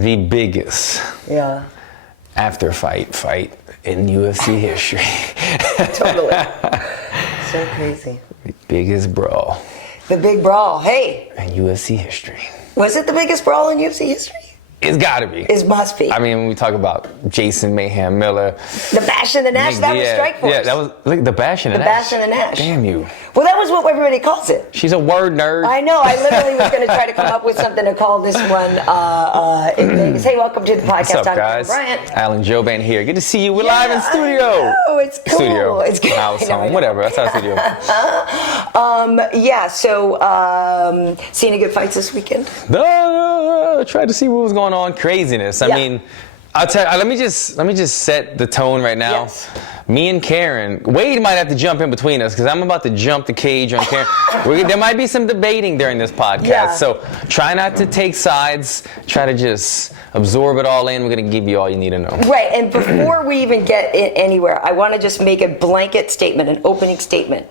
the biggest after fight in UFC history. Totally. So crazy. The biggest brawl. The big brawl. Hey. In UFC history. Was it the biggest brawl in UFC history? It's gotta be. It must be. I mean, when we talk about Jason Mayhem Miller. The Bash and the Nash, that was Strikeforce. Yeah, that was, look, the Bash and the Nash. The Bash and the Nash. Damn you. Well, that was what everybody calls it. She's a word nerd. I know. I literally was going to try to come up with something to call this one in Vegas. Hey, welcome to the podcast. What's up, guys? Bryant. Alan Jouban here. Good to see you. We're live in studio. Oh, it's cool. Studio. It's good. House, home, whatever. That's our studio. Seeing any good fights this weekend? No, tried to see what was going on. Craziness. I mean, I'll tell you, let me just set the tone right now. Yes. Me and Karyn, Wade might have to jump in between us because I'm about to jump the cage on Karyn. There might be some debating during this podcast, so try not to take sides. Try to just absorb it all in. We're going to give you all you need to know. Right, and before we even get anywhere, I want to just make a blanket statement, an opening statement.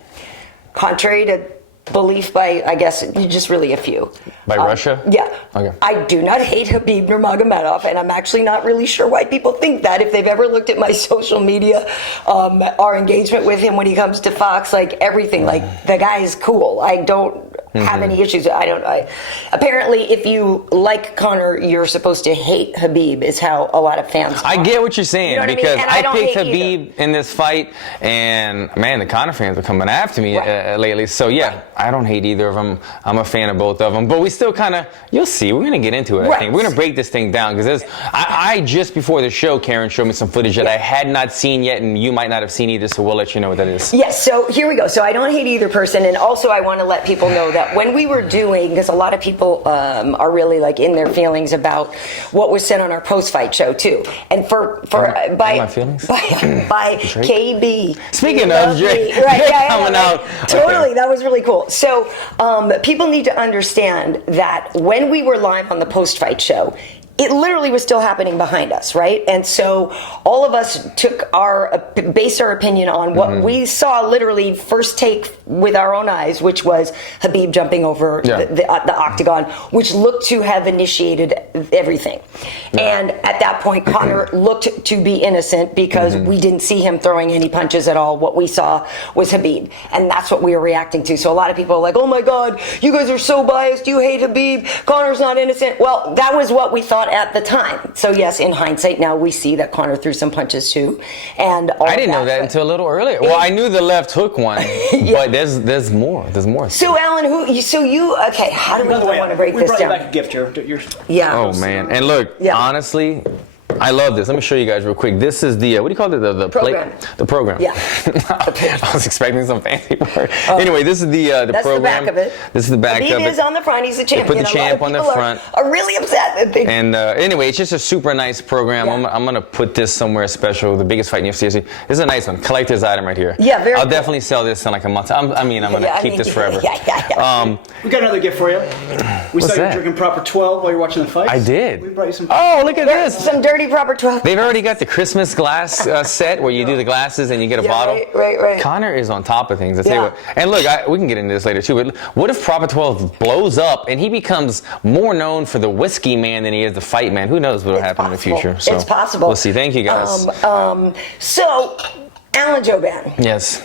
Contrary to belief by, I guess, just really a few. By Russia? Yeah. Okay. I do not hate Khabib Nurmagomedov, and I'm actually not really sure why people think that. If they've ever looked at my social media, our engagement with him when he comes to Fox, like everything, like the guy is cool. I don't have any issues. Apparently, if you like Conor, you're supposed to hate Khabib, is how a lot of fans I get what you're saying, you know because I picked Khabib in this fight, and man, the Conor fans are coming after me lately. So yeah, I don't hate either of them. I'm a fan of both of them, but we still kind of, you'll see, we're going to get into it, I think. We're going to break this thing down, because I just before the show, Karyn showed me some footage that I had not seen yet, and you might not have seen either, so we'll let you know what that is. Yes, so here we go. So I don't hate either person, and also I want to let people know that when we were doing, because a lot of people are really like in their feelings about what was said on our post-fight show too, and by KB. Speaking of Drake, coming out, totally, that was really cool. So people need to understand that when we were live on the post-fight show, it literally was still happening behind us, right? And so all of us based our opinion on what we saw literally first take with our own eyes, which was Khabib jumping over the octagon, which looked to have initiated everything. And at that point, Conor looked to be innocent because we didn't see him throwing any punches at all. What we saw was Khabib, and that's what we were reacting to. So a lot of people are like, oh my God, you guys are so biased, you hate Khabib, Conor's not innocent. Well, that was what we thought at the time. So yes, in hindsight, now we see that Conor threw some punches too. And I didn't know that until a little earlier. Well, I knew the left hook one, but there's more. There's more. So Alan, okay, how do we want to break this down? We brought you back a gift. Oh man, and look, honestly, I love this. Let me show you guys real quick. This is the, what do you call it? The program. Plate? The program. Yeah. I was expecting some fancy word. Anyway, this is the that's program. That's the back of it. This is the back of it. Khabib is on the front. He's the champion. They put the champ on the front. Are really upset. And anyway, it's just a super nice program. Yeah. I'm going to put this somewhere special. The biggest fight in UFC. This is a nice one. Collector's item right here. Yeah, very I'll cool. definitely sell this in like a month. I'm going to keep this forever. Yeah. We got another gift for you. We saw you drinking proper 12 while you're watching the fight. I did. We brought you some. Oh, look at this. Some dirty proper 12. They've already got the Christmas glass set where you do the glasses and you get a bottle. Right. Conor is on top of things. I tell you what. And look, we can get into this later too, but what if Proper 12 blows up and he becomes more known for the whiskey man than he is the fight man? Who knows what will happen in the future? So it's possible. We'll see. Thank you guys. So, Alan Jouban. Yes.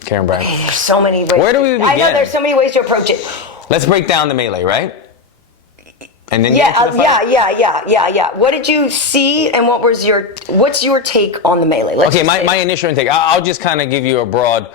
Karyn Bryant. There's so many ways. Where do we begin? I know there's so many ways to approach it. Let's break down the melee, right? And then yeah. What did you see, and what's your take on the melee? My initial intake. I'll just kind of give you a broad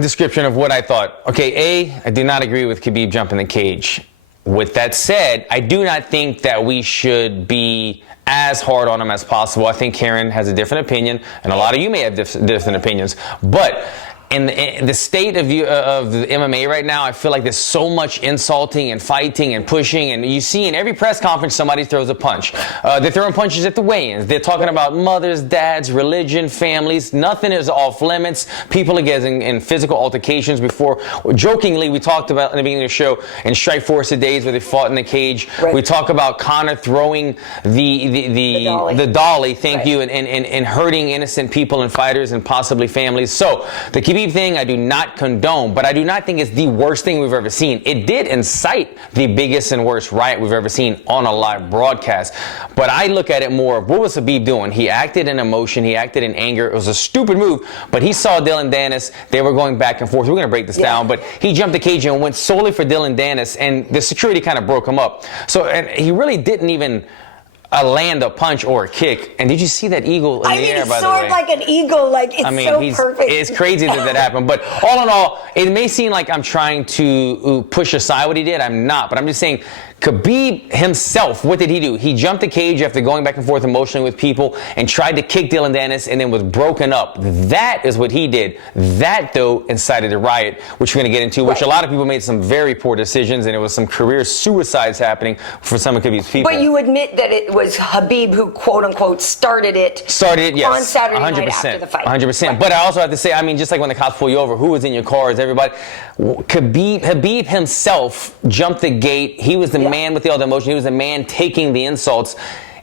description of what I thought. Okay, I do not agree with Khabib jumping the cage. With that said, I do not think that we should be as hard on him as possible. I think Karyn has a different opinion, and a lot of you may have different opinions, but in the state of the MMA right now, I feel like there's so much insulting and fighting and pushing, and you see in every press conference somebody throws a punch. They're throwing punches at the weigh-ins. They're talking about mothers, dads, religion, families. Nothing is off limits. People are getting in physical altercations. Before, jokingly, we talked about in the beginning of the show in Strikeforce days where they fought in the cage. Right. We talk about Conor throwing the dolly. Thank you, and hurting innocent people and fighters and possibly families. So the Khabib Khabib thing, I do not condone, but I do not think it's the worst thing we've ever seen. It did incite the biggest and worst riot we've ever seen on a live broadcast. But I look at it more of what was Khabib doing? He acted in emotion. He acted in anger. It was a stupid move, but he saw Dillon Danis. They were going back and forth. We're going to break this down, but he jumped the cage and went solely for Dillon Danis, and the security kind of broke him up. So, and he really didn't even land a punch or a kick. And did you see that eagle in the air, by the way? It soared like an eagle. Like, it's so perfect. It's crazy that happened. But all in all, it may seem like I'm trying to push aside what he did. I'm not. But I'm just saying, Khabib himself, what did he do? He jumped the cage after going back and forth emotionally with people and tried to kick Dillon Danis and then was broken up. That is what he did. That, though, incited a riot, which we're going to get into, which a lot of people made some very poor decisions, and it was some career suicides happening for some of Khabib's people. But you admit that it was Khabib who, quote-unquote, started it, yes. On Saturday 100%, night after the fight. 100%. Right. But I also have to say, I mean, just like when the cops pull you over, who was in your cars, everybody. Khabib himself jumped the gate. He was the man with all the emotion. He was the man taking the insults,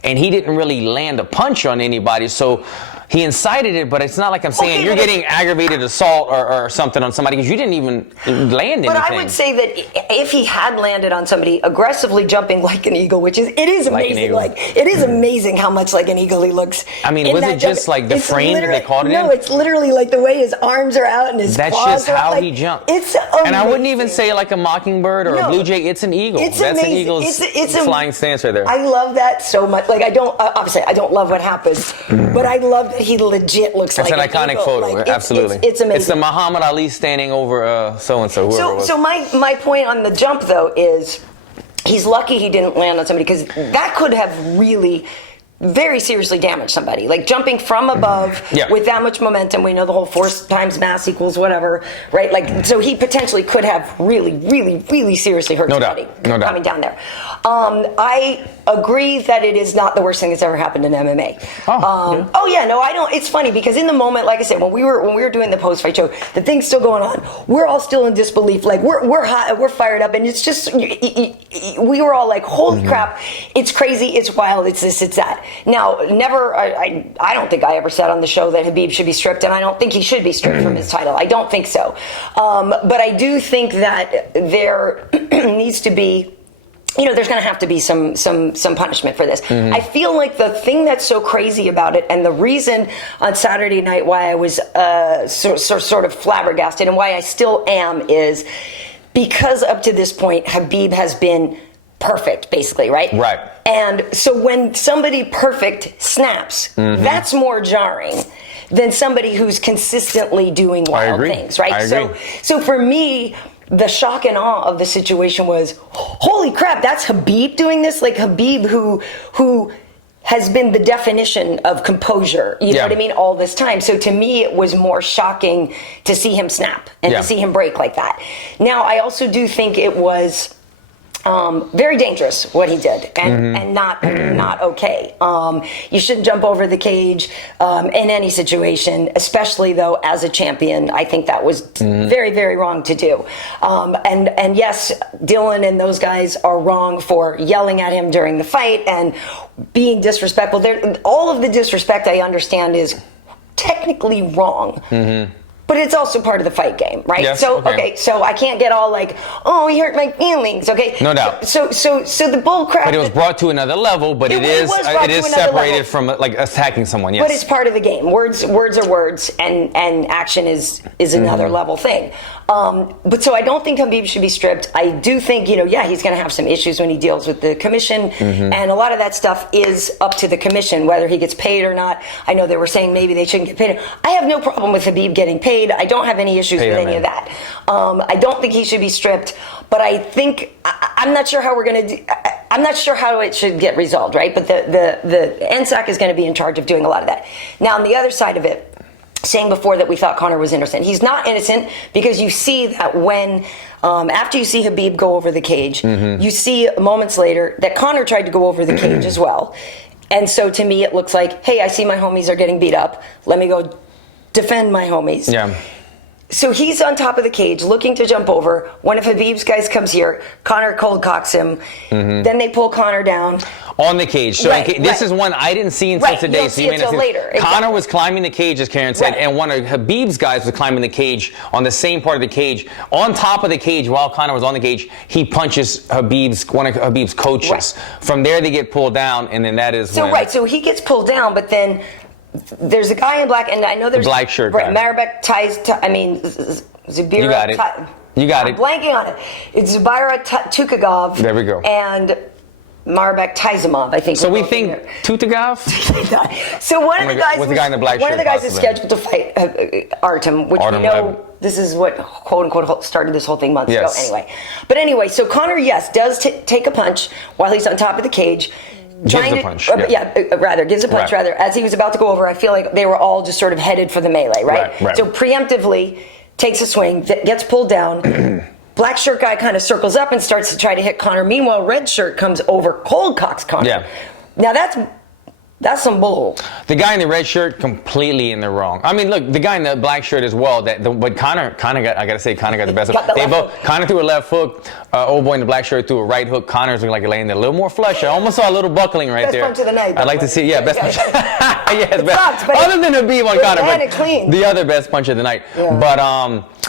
and he didn't really land a punch on anybody. So he incited it, but it's not like I'm saying you're getting aggravated assault or something on somebody because you didn't even land anything. But I would say that if he had landed on somebody aggressively jumping like an eagle, it is amazing. It is amazing how much like an eagle he looks. I mean, was it just like the frame that they caught it in? No, it's literally like the way his arms are out and his claws are out. That's just how he jumped. It's amazing. And I wouldn't even say like a mockingbird or a blue jay. It's an eagle. That's amazing. An eagle's flying stance right there. I love that so much. Like, obviously I don't love what happens, but I love that he legit looks like an iconic eagle. photo. Like, absolutely. It's amazing. It's the Muhammad Ali standing over so-and-so, whoever it was. So my point on the jump, though, is he's lucky he didn't land on somebody, because that could have really very seriously damaged somebody. Like jumping from above with that much momentum, we know the whole force times mass equals whatever, right? Like, so he potentially could have really, really, really seriously hurt somebody coming down there. I agree that it is not the worst thing that's ever happened in MMA. I don't. It's funny because in the moment, like I said, when we were doing the post-fight show, the thing's still going on. We're all still in disbelief. Like we're hot, we're fired up, and it's just we were all like, holy crap, it's crazy, it's wild, it's this, it's that. Now, I don't think I ever said on the show that Khabib should be stripped, and I don't think he should be stripped from his title. I don't think so. But I do think that there needs to be, there's going to have to be some punishment for this. I feel like the thing that's so crazy about it, and the reason on Saturday night why I was sort of flabbergasted, and why I still am, is because up to this point, Khabib has been perfect, basically, right? Right. And so when somebody perfect snaps, that's more jarring than somebody who's consistently doing wild things, right? I agree. So for me, the shock and awe of the situation was, holy crap, that's Khabib doing this? Like Khabib who has been the definition of composure, you know what I mean, all this time. So to me, it was more shocking to see him snap and to see him break like that. Now, I also do think it was very dangerous what he did, and not okay. You shouldn't jump over the cage in any situation, especially though as a champion. I think that was very, very wrong to do. And yes, Dillon and those guys are wrong for yelling at him during the fight and being disrespectful. All of the disrespect, I understand, is technically wrong. But it's also part of the fight game, right? Yes, so so I can't get all like, oh, he hurt my feelings, okay? No doubt. So the bull crap. But it was brought to another level. But it is separated from like attacking someone. Yes. But it's part of the game. Words are words, and action is another level thing. But so I don't think Khabib should be stripped. I do think, he's going to have some issues when he deals with the commission, and a lot of that stuff is up to the commission, whether he gets paid or not. I know they were saying maybe they shouldn't get paid. I have no problem with Khabib getting paid. I don't have any issues with any of that. I don't think he should be stripped, but I think I'm not sure how we're going to do. I'm not sure how it should get resolved, right? But the NSAC is going to be in charge of doing a lot of that. Now, on the other side of it, saying before that we thought Conor was innocent. He's not innocent, because you see that when, after you see Khabib go over the cage, you see moments later that Conor tried to go over the cage as well. And so to me, it looks like, hey, I see my homies are getting beat up. Let me go defend my homies. Yeah. So he's on top of the cage looking to jump over. One of Khabib's guys comes here. Conor cold cocks him. Then they pull Conor down. On the cage. So Right, this is one I didn't see until today. You don't so see you it may not till see later. Conor was climbing the cage, as Karyn said, Right. and one of Khabib's guys was climbing the cage on the same part of the cage. On top of the cage, while Conor was on the cage, he punches one of Khabib's coaches. Right. From there, they get pulled down, and then that is So he gets pulled down, but then there's a guy in black, and I know there's the black shirt right, guy. Marbek Zubira. You got it. You got I'm it. blanking on it. It's Zubira Tukagov. There we go. And Marbek Tizamov, I think. So we think Tutagov? So one of the guys, with the guy in the black one of shirt, the guys is possibly. scheduled to fight Artem, which Artem we know Levin. this is what quote unquote started this whole thing months Yes. ago. Anyway, so Conor, yes, does take a punch while he's on top of the cage. Gives a punch, Gives a punch, Right. as he was about to go over. I feel like they were all just sort of headed for the melee, right? Right. So preemptively takes a swing, gets pulled down. Black shirt guy kind of circles up and starts to try to hit Conor. Meanwhile, red shirt comes over, cold cocks Conor. Yeah. Now that's some bull. The guy in the red shirt completely in the wrong. I mean, look, the guy in the black shirt as well. But Conor got. I gotta say, Conor got the best. Conor threw a left hook. Old boy in the black shirt threw a right hook. Conor's looking like laying there a little more flush. I almost saw a little buckling right Best there. punch of the night. I'd like to see. Yeah, best punch. Yes, sucks, but other than Khabib on Conor, landed but clean. the other best punch of the night. Yeah. But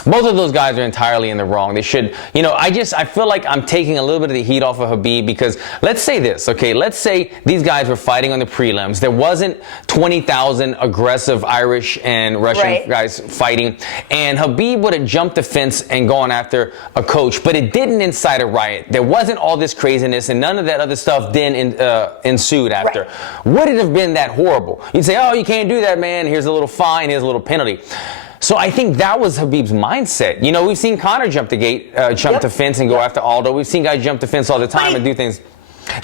both of those guys are entirely in the wrong. They should. I feel like I'm taking a little bit of the heat off of Khabib because let's say this, okay? Let's say these guys were fighting on the prelims. There wasn't 20,000 aggressive Irish and Russian guys fighting, and Khabib would have jumped the fence and gone after a coach, but it didn't incite a riot. There wasn't all this craziness, and none of that other stuff then ensued after. Would it have been that horrible? You'd say, oh, you can't do that, man. Here's a little fine. Here's a little penalty. So I think that was Khabib's mindset. We've seen Conor jump the fence and go after Aldo. We've seen guys jump the fence all the time and do things.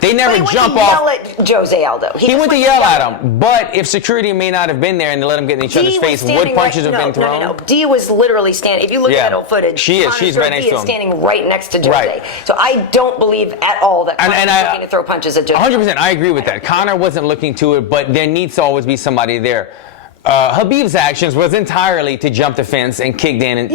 They never jump off. He went to yell at Jose Aldo. He went to yell at him. But if security may not have been there and they let him get in each other's face, would punches have been thrown? No. D was literally standing. If you look at that old footage, she's right next to him. standing right next to Jose. Right. So I don't believe at all that Conor was looking to throw punches at Jose. 100%, I agree with that. Conor wasn't looking to it, but there needs to always be somebody there. Khabib's actions was entirely to jump the fence and kick Dillon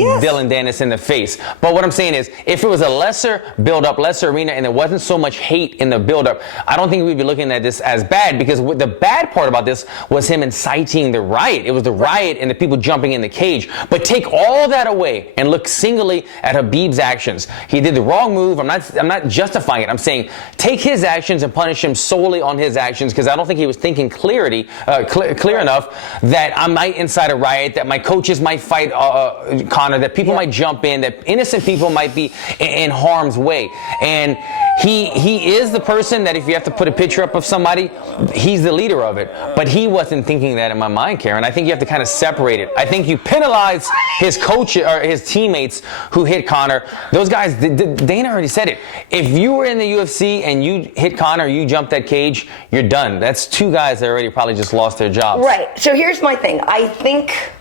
Danis in the face. But what I'm saying is, if it was a lesser build-up, lesser arena, and there wasn't so much hate in the build-up, I don't think we'd be looking at this as bad, because the bad part about this was him inciting the riot. It was the riot and the people jumping in the cage. But take all that away and look singly at Khabib's actions. He did the wrong move. I'm not justifying it. I'm saying take his actions and punish him solely on his actions, because I don't think he was thinking clear enough that I might incite a riot, that my coaches might fight Conor, that people might jump in, that innocent people might be in harm's way. And he is the person that if you have to put a picture up of somebody, he's the leader of it. But he wasn't thinking that in my mind, Karyn. I think you have to kind of separate it. I think you penalize his coach or his teammates who hit Conor. Those guys, Dana already said it. If you were in the UFC and you hit Conor, you jumped that cage, you're done. That's two guys that already probably just lost their jobs. Right. So here's my thing. I think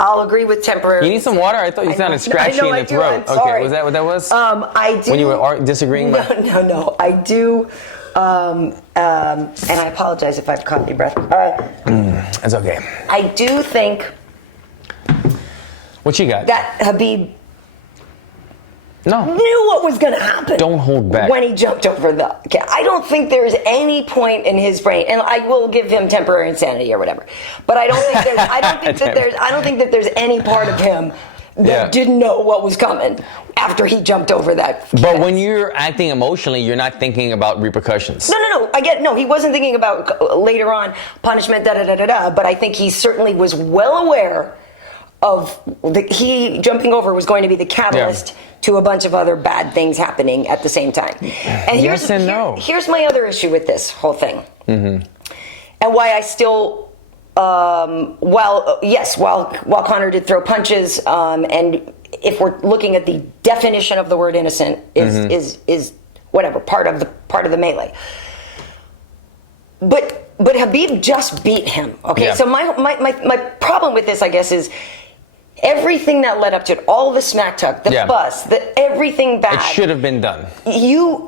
I'll agree with temporary. You need some water? I thought you sounded scratchy in the throat. Okay, was that what that was? I do. When you were disagreeing? No. I do. And I apologize if I've caught your breath. It's okay. I do think. What you got? That Khabib No. knew what was going to happen. Don't hold back. When he jumped over the. Okay, I don't think there's any point in his brain, and I will give him temporary insanity or whatever. But I don't think there's. I don't think that there's any part of him that didn't know what was coming after he jumped over that. But when you're acting emotionally, you're not thinking about repercussions. No. He wasn't thinking about later on punishment. But I think he certainly was well aware of he jumping over was going to be the catalyst to a bunch of other bad things happening at the same time. And here's my other issue with this whole thing, and why I still, while Conor did throw punches, and if we're looking at the definition of the word innocent, is whatever part of the melee. But Khabib just beat him. Okay, so my problem with this, I guess, is everything that led up to it, all the smack talk, the fuss, everything bad. It should have been done. You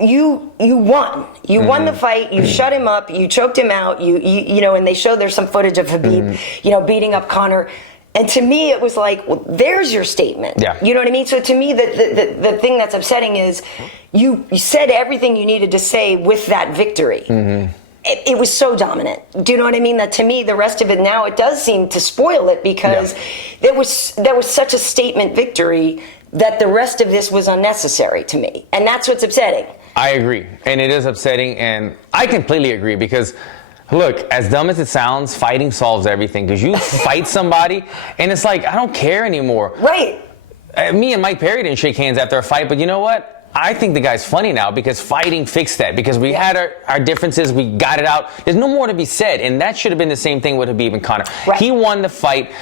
won. You won the fight. You shut him up. You choked him out. You know, and they show there's some footage of Khabib, beating up Conor. And to me, it was like, well, there's your statement. Yeah. You know what I mean? So to me, the thing that's upsetting is you said everything you needed to say with that victory. Mm-hmm. It was so dominant. Do you know what I mean? That to me, the rest of it now, it does seem to spoil it because there was such a statement victory that the rest of this was unnecessary to me. And that's what's upsetting. I agree. And it is upsetting. And I completely agree because, look, as dumb as it sounds, fighting solves everything. Because you fight somebody and it's like, I don't care anymore. Right. Me and Mike Perry didn't shake hands after a fight, but you know what? I think the guy's funny now because fighting fixed that. Because we had our differences, we got it out. There's no more to be said. And that should have been the same thing with Khabib and Conor. Right. He won the fight.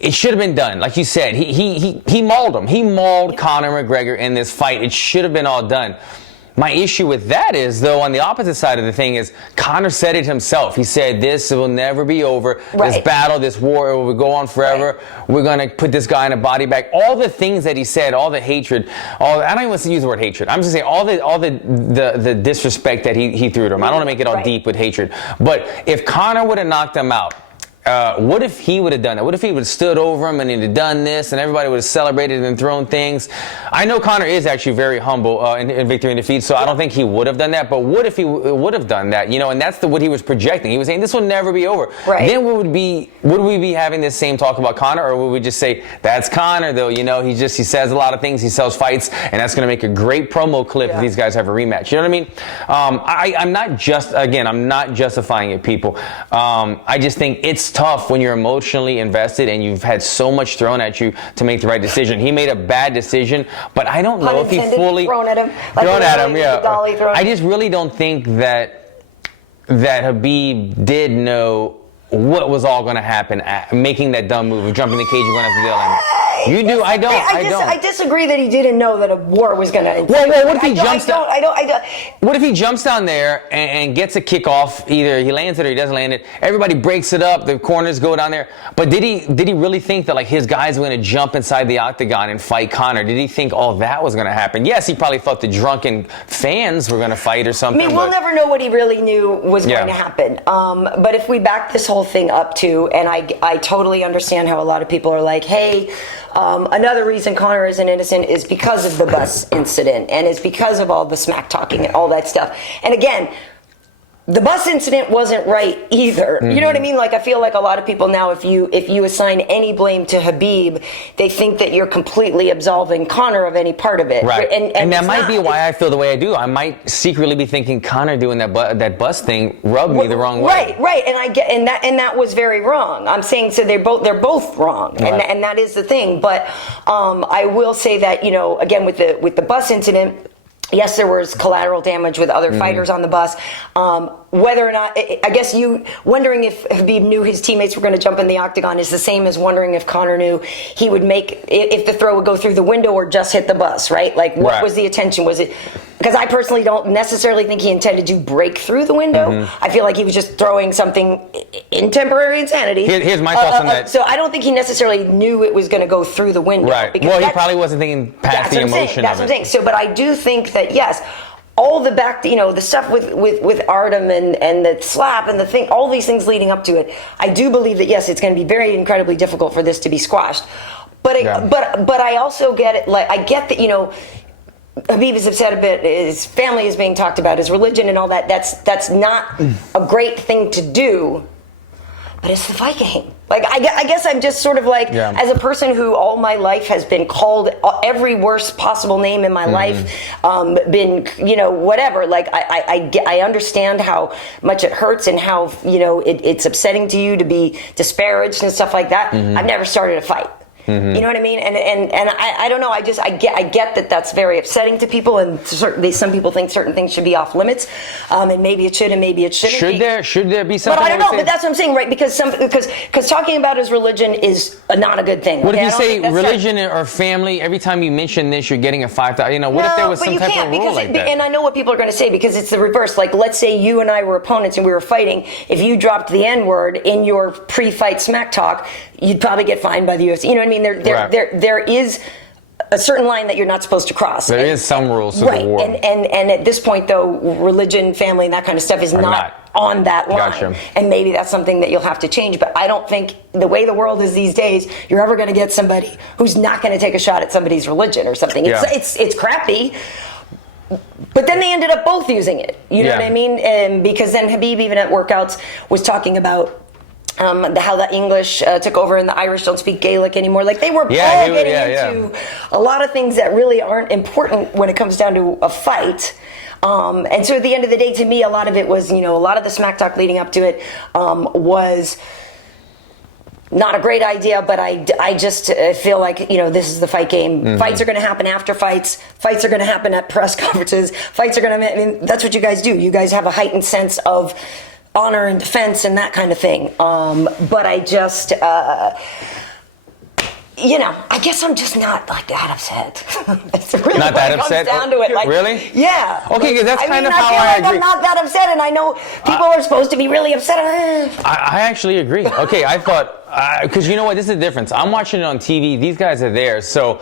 It should have been done. Like you said, he mauled him. He mauled Conor McGregor in this fight. It should have been all done. My issue with that is, though, on the opposite side of the thing is, Conor said it himself. He said, this will never be over. Right. This battle, this war, it will go on forever. Right. We're going to put this guy in a body bag. All the things that he said, all the hatred, I don't even want to use the word hatred. I'm just saying all the disrespect that he threw to him. I don't want to make it all deep with hatred. But if Conor would have knocked him out, what if he would have done that? What if he would have stood over him and he'd have done this and everybody would have celebrated and thrown things? I know Conor is actually very humble in victory and defeat, so I don't think he would have done that. But what if he would have done that? You know, and that's what he was projecting. He was saying this will never be over. Right. Then would we be having this same talk about Conor, or would we just say that's Conor though? You know, he says a lot of things. He sells fights, and that's going to make a great promo clip if these guys have a rematch. You know what I mean? I'm not justifying it, people. I just think it's tough when you're emotionally invested and you've had so much thrown at you to make the right decision. He made a bad decision, but I don't know if he fully thrown at him. I just really don't think that Khabib did know what was all going to happen at making that dumb move of jumping the cage and going after Dillon. You do, I don't. I disagree that he didn't know that a war was going to. Well, what if he jumps down? What if he jumps down there and gets a kick off? Either he lands it or he doesn't land it. Everybody breaks it up. The corners go down there. But did he really think that like his guys were going to jump inside the octagon and fight Conor? Did he think all that was going to happen? Yes, he probably thought the drunken fans were going to fight or something. I mean, we'll never know what he really knew was going to happen. But if we back this whole thing up to, and I totally understand how a lot of people are like, hey. Another reason Conor isn't innocent is because of the bus incident and it's because of all the smack talking and all that stuff. And again, the bus incident wasn't right either. Mm-hmm. You know what I mean? Like I feel like a lot of people now, if you assign any blame to Khabib, they think that you're completely absolving Conor of any part of it. Right. And that might be why I feel the way I do. I might secretly be thinking Conor doing that bus thing rubbed me the wrong way. Right. And I get and that was very wrong. I'm saying so they're both wrong, right. and that is the thing. But I will say that again with the bus incident. Yes, there was collateral damage with other fighters on the bus. Whether or not, I guess you wondering if Khabib knew his teammates were going to jump in the octagon is the same as wondering if Conor knew he would if the throw would go through the window or just hit the bus, right? Like, what was the intention? Was it, because I personally don't necessarily think he intended to break through the window. Mm-hmm. I feel like he was just throwing something in temporary insanity. Here's my thoughts on that. So I don't think he necessarily knew it was going to go through the window. Right. Well, he probably wasn't thinking past the emotion That's what I'm saying. So, but I do think that, yes, all the the stuff with Artem and the slap and the thing, all these things leading up to it, I do believe that, yes, it's going to be very incredibly difficult for this to be squashed. But I also get it. Like, I get that, Khabib is upset a bit. His family is being talked about, his religion and all that. That's not a great thing to do. But it's the fight game. Like, I guess I'm just sort of like, as a person who all my life has been called every worst possible name in my life, been, whatever. Like, I understand how much it hurts and how, it's upsetting to you to be disparaged and stuff like that. I've never started a fight. Mm-hmm. You know what I mean? And I don't know. I get that that's very upsetting to people, and certainly some people think certain things should be off limits, and maybe it should, and maybe it shouldn't. Should there be something? But I don't know. But that's what I'm saying, right? Because talking about his religion is not a good thing. What if you say religion or family? Every time you mention this, you're getting a 5,000. What if there was some type of rule like that? And I know what people are going to say, because it's the reverse. Like, let's say you and I were opponents and we were fighting. If you dropped the N-word in your pre-fight smack talk, you'd probably get fined by the UFC. You know what I mean? There is a certain line that you're not supposed to cross. There is some rules to the war. And at this point, though, religion, family, and that kind of stuff is not on that line. Gotcha. And maybe that's something that you'll have to change. But I don't think the way the world is these days, you're ever going to get somebody who's not going to take a shot at somebody's religion or something. It's crappy. But then they ended up both using it. You know what I mean? And because then Khabib, even at workouts, was talking about how the English took over and the Irish don't speak Gaelic anymore. Like they were all getting into a lot of things that really aren't important when it comes down to a fight. And so at the end of the day, to me, a lot of it was, a lot of the smack talk leading up to it was not a great idea, but I just feel like, this is the fight game. Mm-hmm. Fights are going to happen after fights. Fights are going to happen at press conferences. Fights are going to, that's what you guys do. You guys have a heightened sense of honor and defense and that kind of thing. But I just, I guess I'm just not like that upset. It's really not that upset? Comes down to it. Like, really? Yeah. Okay, because that's kind of how I agree. I'm not that upset, and I know people are supposed to be really upset. I actually agree. Okay, I thought, because you know what, this is the difference. I'm watching it on TV. These guys are there, so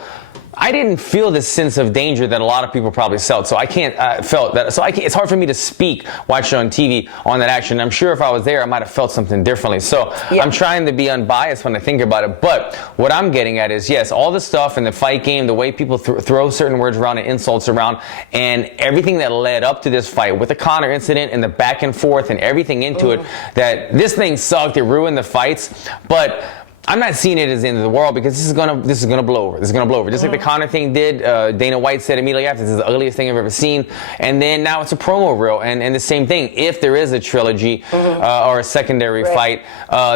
I didn't feel this sense of danger that a lot of people probably felt. So I can't felt that. So it's hard for me to speak watching on TV on that action. I'm sure if I was there, I might have felt something differently. So I'm trying to be unbiased when I think about it. But what I'm getting at is, yes, all the stuff in the fight game, the way people throw certain words around and insults around, and everything that led up to this fight with the Conor incident and the back and forth and everything into it, that this thing sucked. It ruined the fights. But I'm not seeing it as the end of the world because this is gonna blow over. This is gonna blow over. Just like the Conor thing did. Dana White said immediately after, "This is the ugliest thing I've ever seen." And then now it's a promo reel, and the same thing. If there is a trilogy or a secondary fight,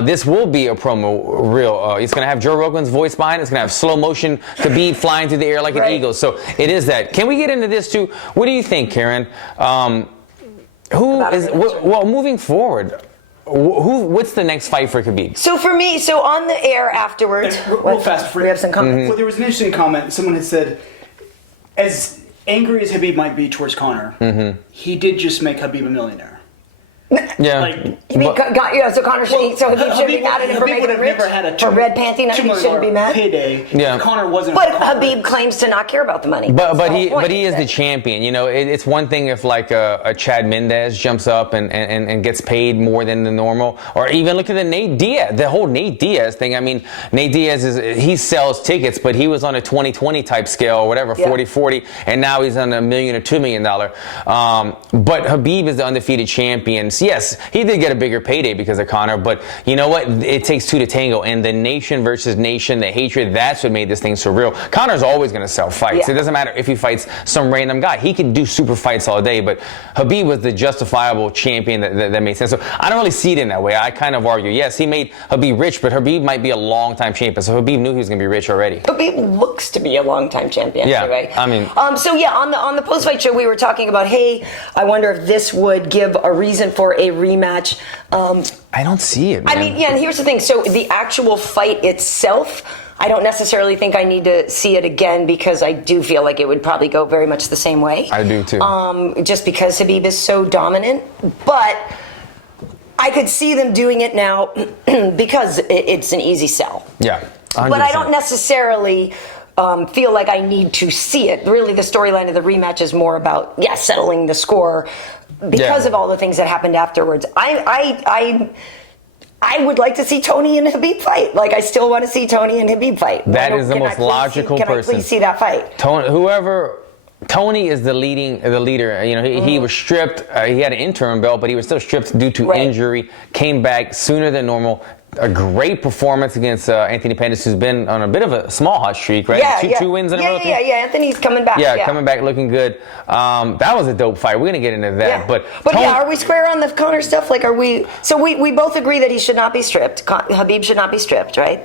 this will be a promo reel. It's gonna have Joe Rogan's voice behind it. It's gonna have slow motion Khabib flying through the air like an eagle. So it is that. Can we get into this too? What do you think, Karyn? Moving forward, what's the next fight for Khabib? So for me, on the air afterwards, real fast, we have some comments. Well, there was an interesting comment. Someone had said, as angry as Khabib might be towards Conor, he did just make Khabib a millionaire. Yeah. So Conor Khabib should be mad at him for making him rich? For red panty night, he shouldn't be mad? Payday. Yeah. Conor wasn't. But Khabib claims to not care about the money. But he is the champion. It's one thing if like a Chad Mendez jumps up and gets paid more than the normal, or even look at the whole Nate Diaz thing. I mean, Nate Diaz he sells tickets, but he was on a 20-20 type scale or whatever, 40-40, and now he's on $1 million or $2 million. But Khabib is the undefeated champion. Yes, he did get a bigger payday because of Conor, but you know what? It takes two to tango, and the nation versus nation, the hatred, that's what made this thing so real. Conor's always going to sell fights. It doesn't matter if he fights some random guy. He can do super fights all day, but Khabib was the justifiable champion that made sense. So I don't really see it in that way. I kind of argue, yes, he made Khabib rich, but Khabib might be a long-time champion, so Khabib knew he was going to be rich already. Khabib looks to be a long-time champion, anyway. I mean... on the post-fight show, we were talking about, hey, I wonder if this would give a reason for a rematch. I don't see it, man. I mean, and here's the thing. So the actual fight itself, I don't necessarily think I need to see it again because I do feel like it would probably go very much the same way. I do too. Just because Khabib is so dominant. But I could see them doing it now because it's an easy sell. Yeah, 100%. But I don't necessarily... feel like I need to see it. Really, the storyline of the rematch is more about, settling the score because of all the things that happened afterwards. I would like to see Tony and Khabib fight. Like, I still want to see Tony and Khabib fight. That is the most logical person. Can I please see that fight? Tony is the leader. He was stripped. He had an interim belt, but he was still stripped due to injury. Came back sooner than normal. A great performance against Anthony Pettis, who's been on a bit of a small hot streak, right? Two wins in a row. Yeah. Anthony's coming back. Coming back looking good. That was a dope fight. We're gonna get into that, but are we square on the Conor stuff? Like, are we? So we both agree that he should not be stripped. Habib should not be stripped, right?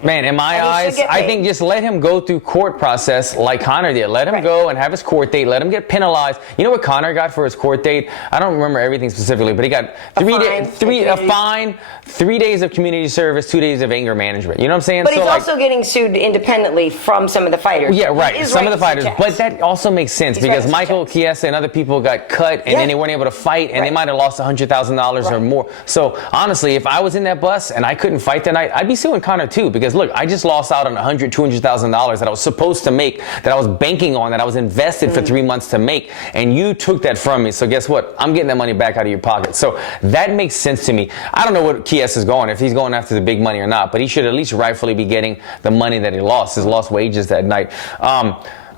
Man, in my eyes, I think just let him go through court process like Conor did. Let him go and have his court date. Let him get penalized. You know what Conor got for his court date? I don't remember everything specifically, but he got a fine, 3 days of community service, 2 days of anger management. You know what I'm saying? But he's also getting sued independently from some of the fighters. Yeah, right. Some of the fighters. But that also makes sense because Michael Chiesa and other people got cut and then they weren't able to fight and they might have lost $100,000 or more. So honestly, if I was in that bus and I couldn't fight that night, I'd be suing Conor too because because look, I just lost out on $100,000, $200,000 that I was supposed to make, that I was banking on, that I was invested for 3 months to make, and you took that from me. So guess what? I'm getting that money back out of your pocket. So that makes sense to me. I don't know what H.E.A.T is going, if he's going after the big money or not, but he should at least rightfully be getting the money that he lost, his lost wages that night.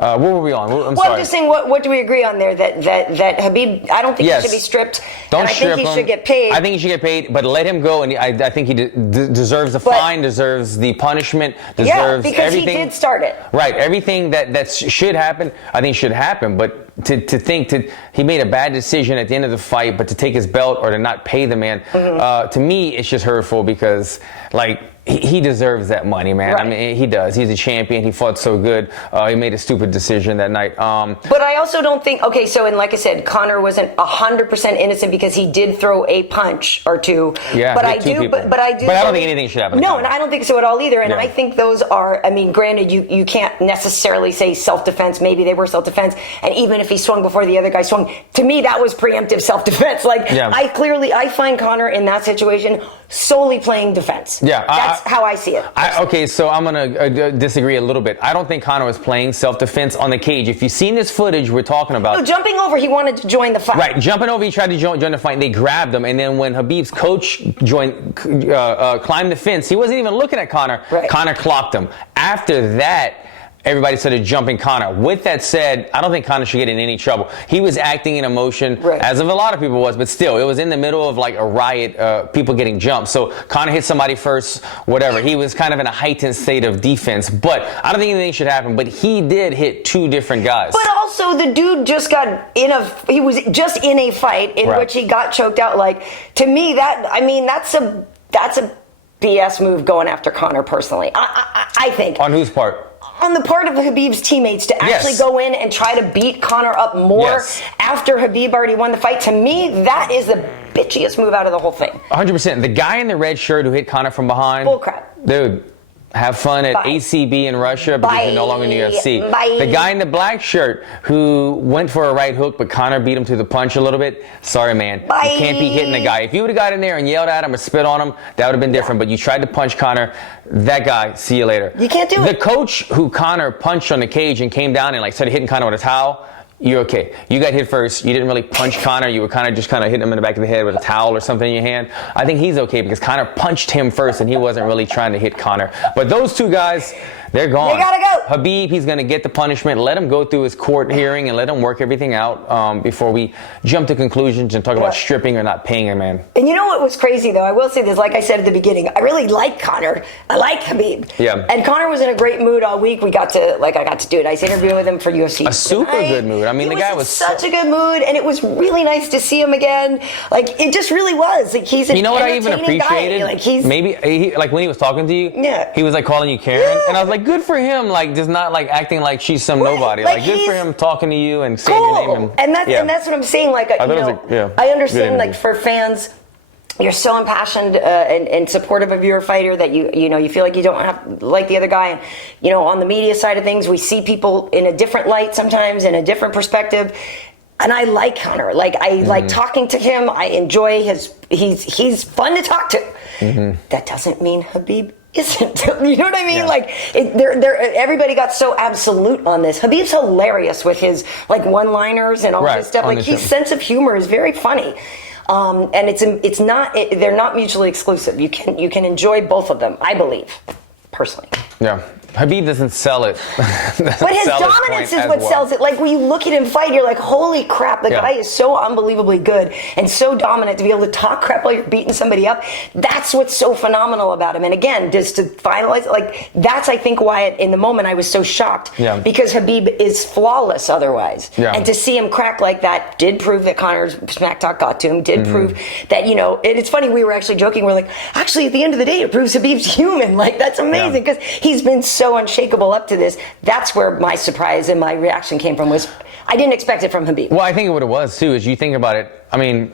What were we on? I'm sorry. I'm just saying, what do we agree on there? That Khabib, I don't think he should be stripped. Don't and strip I think he him. should get paid. I think he should get paid, but let him go. And I think he deserves the fine, deserves the punishment, deserves because everything. he did start it. Right. Everything that should happen, I think should happen. But to think he made a bad decision at the end of the fight, but to take his belt or to not pay the man, to me, it's just hurtful because, like, he deserves that money, man. Right. I mean, he does. He's a champion. He fought so good. He made a stupid decision that night. But I also don't think, okay, so, and like I said, Conor wasn't 100% innocent because he did throw a punch or two. Yeah, but hit I two do, people. but I do. But I don't think anything should happen. No, and I don't think so at all either. And Yeah. I think those are, I mean, granted, you can't necessarily say self-defense. Maybe they were self-defense. And even if he swung before the other guy swung, to me, that was preemptive self-defense. Like, Yeah. I find Conor in that situation solely playing defense. Yeah, That's how I see it. Okay, so I'm going to disagree a little bit. I don't think Conor was playing self-defense on the cage. If you've seen this footage we're talking about. No, jumping over, he wanted to join the fight. Right, jumping over, he tried to join the fight, and they grabbed him. And then when Khabib's coach climbed the fence, he wasn't even looking at Conor. Right. Conor clocked him. After that, everybody started jumping Conor. With that said, I don't think Conor should get in any trouble. He was acting in emotion, as of a lot of people was, but still, it was in the middle of like a riot, people getting jumped. So Conor hit somebody first, whatever. He was kind of in a heightened state of defense, but I don't think anything should happen. But he did hit two different guys. But also, the dude just got he was just in a fight in which he got choked out. Like, to me, that's a BS move going after Conor personally. I think. On whose part? On the part of Khabib's teammates to actually go in and try to beat Conor up more after Khabib already won the fight. To me, that is the bitchiest move out of the whole thing. 100%. The guy in the red shirt who hit Conor from behind. Bullcrap. Dude. Have fun at ACB in Russia because you're no longer in the UFC. The guy in the black shirt who went for a right hook, but Conor beat him to the punch a little bit. Sorry, man. You can't be hitting the guy. If you would have got in there and yelled at him or spit on him, that would have been different. But you tried to punch Conor. That guy, see you later. You can't do it. The coach who Conor punched on the cage and came down and like started hitting Conor with a towel, you're okay. You got hit first. You didn't really punch Conor. You were kind of hitting him in the back of the head with a towel or something in your hand. I think he's okay because Conor punched him first and he wasn't really trying to hit Conor. But those two guys, they're gone. They gotta go. Khabib, he's going to get the punishment. Let him go through his court hearing and let him work everything out before we jump to conclusions and talk about stripping or not paying a man. And you know what was crazy, though? I will say this, like I said at the beginning, I really like Conor. I like Khabib. Yeah. And Conor was in a great mood all week. I got to do it. I was interviewing with him for UFC. A super good mood. I mean, the guy was such a good mood, and it was really nice to see him again. Like, it just really was. Like, he's an You know what I even entertaining appreciated? guy. Like, he's like when he was talking to you, he was like calling you Karyn, and I was like, good for him. Like, just not like acting like she's some nobody. Like good for him talking to you and saying your name. And that's what I'm saying. Like, I understand. Like, for fans, you're so impassioned and supportive of your fighter that you feel like you don't have like the other guy. And on the media side of things, we see people in a different light sometimes, in a different perspective. And I like Conor. Like, I like talking to him. I enjoy he's fun to talk to. That doesn't mean Khabib isn't. You know what I mean? Yeah. Like, everybody got so absolute on this. Habib's hilarious with his like one-liners and all this stuff. Like, his sense of humor is very funny. And they're not mutually exclusive. You can enjoy both of them, I believe, personally. Yeah. Khabib doesn't sell it. But his dominance is what sells it. Like, when you look at him fight, you're like, holy crap, the guy is so unbelievably good and so dominant to be able to talk crap while you're beating somebody up. That's what's so phenomenal about him. And again, just to finalize, like, that's, I think, why in the moment I was so shocked. Yeah. Because Khabib is flawless otherwise. Yeah. And to see him crack like that did prove that Conor's smack talk got to him, did prove that, it's funny, we were actually joking, we're like, actually, at the end of the day, it proves Khabib's human. Like, that's amazing because he's been so unshakable up to this. That's where my surprise and my reaction came from. Was I didn't expect it from Khabib. Well, I think what it was too is you think about it. I mean,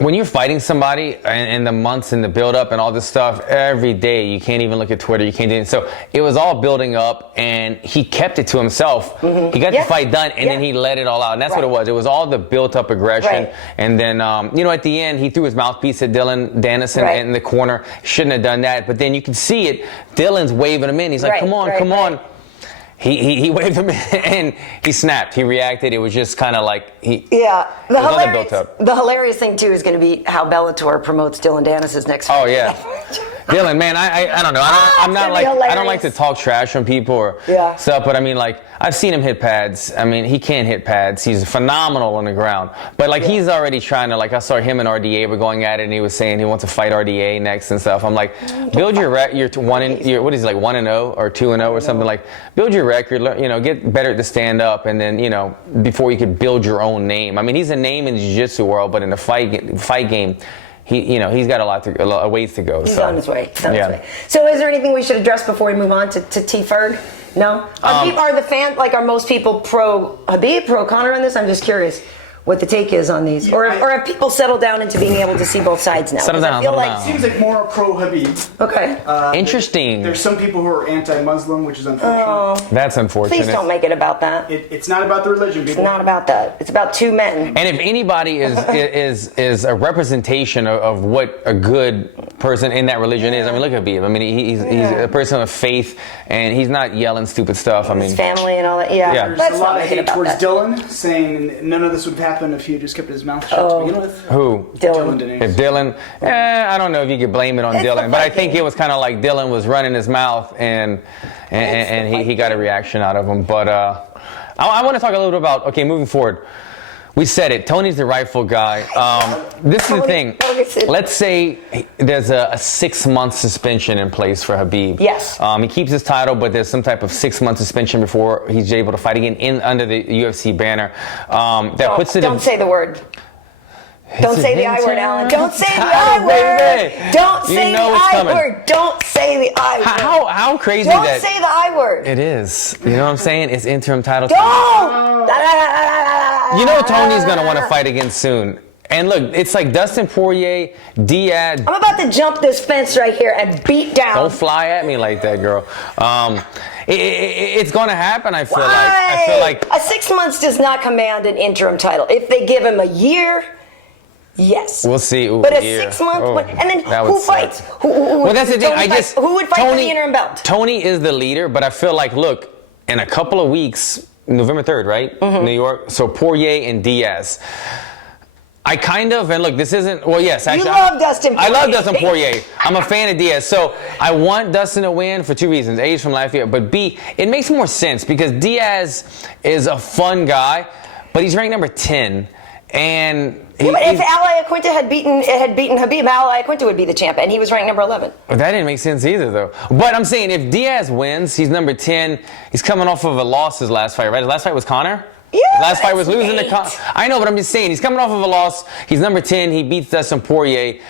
when you're fighting somebody and the months and the build up and all this stuff every day, you can't even look at Twitter. You can't do it. So it was all building up, and he kept it to himself. He got the fight done, and then he let it all out. And that's what it was. It was all the built up aggression. And then, at the end, he threw his mouthpiece at Danis in the corner. Shouldn't have done that. But then you can see it. Dillon's waving him in. He's like, come on. He waved him in and he snapped. He reacted. It was just kind of like The hilarious thing too is going to be how Bellator promotes Dillon Danis' next fight. Oh yeah. Dillon, man, I don't know. I don't like to talk trash on people or stuff, but I mean, like, I've seen him hit pads. I mean, he can't hit pads. He's phenomenal on the ground. But like, he's already trying to, like, I saw him and RDA were going at it, and he was saying he wants to fight RDA next and stuff. I'm like, build your what is he, like 1-0 or 2-0 or something? Like, build your record. Get better to stand up, and then before you could build your own name. I mean, he's a name in the jiu-jitsu world, but in the fight game. He's got a lot of ways to go. He's on his way. So is there anything we should address before we move on to T. Ferg? No? Are most people pro Khabib, pro Conor on this? I'm just curious what the take is on these. Or have people settled down into being able to see both sides now? It seems like more pro Khabib. Okay. Interesting. There's some people who are anti-Muslim, which is unfortunate. Oh, that's unfortunate. Please don't make it about that. It's not about the religion, people. It's not about that. It's about two men. And if anybody is a representation of what a good person in that religion is, I mean, look at Khabib. I mean, he's a person of faith, and he's not yelling stupid stuff. I mean, his family and all that. Yeah. There's a lot of hate towards Dillon, saying none of this would happen if he just kept his mouth shut to begin with. Who? Dillon. If Dillon, I don't know if you could blame it on Dillon, but I think it was kind of like Dillon was running his mouth, and he got a reaction out of him. But I want to talk a little bit about, moving forward. We said it. Tony's the rightful guy. This is the thing. Let's say there's a 6-month suspension in place for Khabib. Yes. He keeps his title, but there's some type of 6-month suspension before he's able to fight again under the UFC banner. Don't say the word. Don't say the I word, Alan. Don't say the I word. Don't say the I word. Don't say the I word. How crazy that. Don't say the I word. It is. You know what I'm saying? It's interim title. Don't. Tony's going to want to fight again soon. And look, it's like Dustin Poirier, Diaz. I'm about to jump this fence right here and beat down. Don't fly at me like that, girl. It's going to happen, I feel like. A 6 months does not command an interim title. If they give him a year, yes. We'll see. But a 6 month, and then who fights? Well, that's the thing. Who would fight for the interim belt? Tony is the leader, but I feel like, look, in a couple of weeks, November 3rd, right? New York. So Poirier and Diaz. And look, this isn't, actually. You love Dustin Poirier. I love Dustin Poirier. I'm a fan of Diaz. So I want Dustin to win for 2 reasons. A, he's from Lafayette, but B, it makes more sense because Diaz is a fun guy, but he's ranked number 10. And if Al Iaquinta had beaten Khabib, Al Iaquinta would be the champ, and he was ranked number 11. That didn't make sense either, though. But I'm saying if Diaz wins, he's number 10. He's coming off of a loss his last fight, right? His last fight was Conor? Yeah, his last fight was losing to Conor. I know, but I'm just saying, he's coming off of a loss. He's number 10. He beats Dustin Poirier.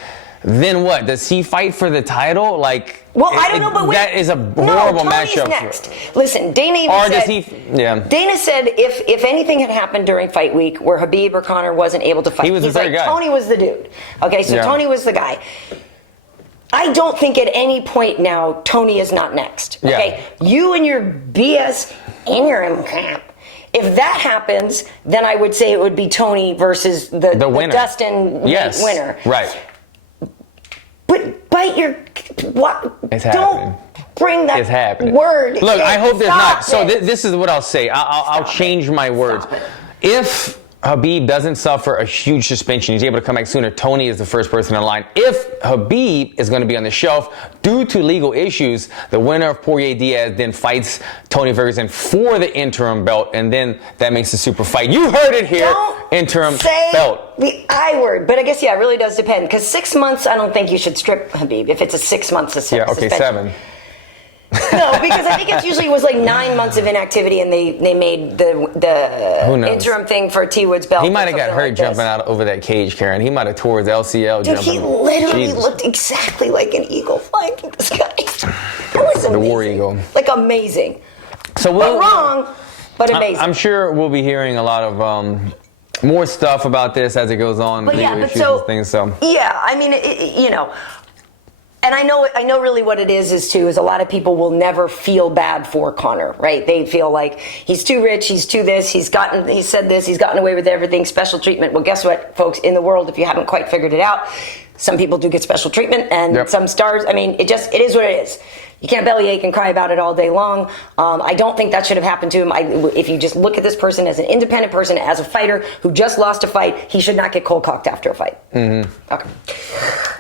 Then what? Does he fight for the title? I don't know, but that is a horrible matchup. Next. Listen, Dana Dana said if anything had happened during fight week where Khabib or Conor wasn't able to fight, he was the third guy. Tony was the dude. Okay, so Tony was the guy. I don't think at any point now Tony is not next. Okay, you and your BS interim camp. If that happens, then I would say it would be Tony versus the winner. Dustin winner. Right. But bite your... What? It's happening. Don't bring that word. Look, I hope there's not. So this is what I'll say. I'll change my words. If Khabib doesn't suffer a huge suspension, he's able to come back sooner, Tony is the first person in line. If Khabib is going to be on the shelf due to legal issues, the winner of Poirier-Diaz then fights Tony Ferguson for the interim belt, and then that makes a super fight. You heard it here. Interim belt. The I word, but I guess it really does depend, because 6 months, I don't think you should strip Khabib if it's a 6 month suspension. Yeah, okay, 7. No, because I think it was like 9 months of inactivity, and they made the interim thing for T. Wood's belt. He might have got hurt jumping out over that cage, Karyn. He might have tore his LCL jumping. He literally looked exactly like an eagle flying through the sky. That was amazing. The war eagle. Like amazing. So wrong, but amazing. I'm sure we'll be hearing a lot of more stuff about this as it goes on. But yeah, legal but issues so and things. So yeah, I mean, you know. And I know really what it is a lot of people will never feel bad for Conor, right? They feel like he's too rich, he's too this, he said this, he's gotten away with everything, special treatment. Well, guess what, folks, in the world, if you haven't quite figured it out, some people do get special treatment, and some stars, I mean, it is what it is. You can't bellyache and cry about it all day long. I don't think that should have happened to him. If you just look at this person as an independent person, as a fighter who just lost a fight, he should not get cold-cocked after a fight. Mm-hmm. Okay.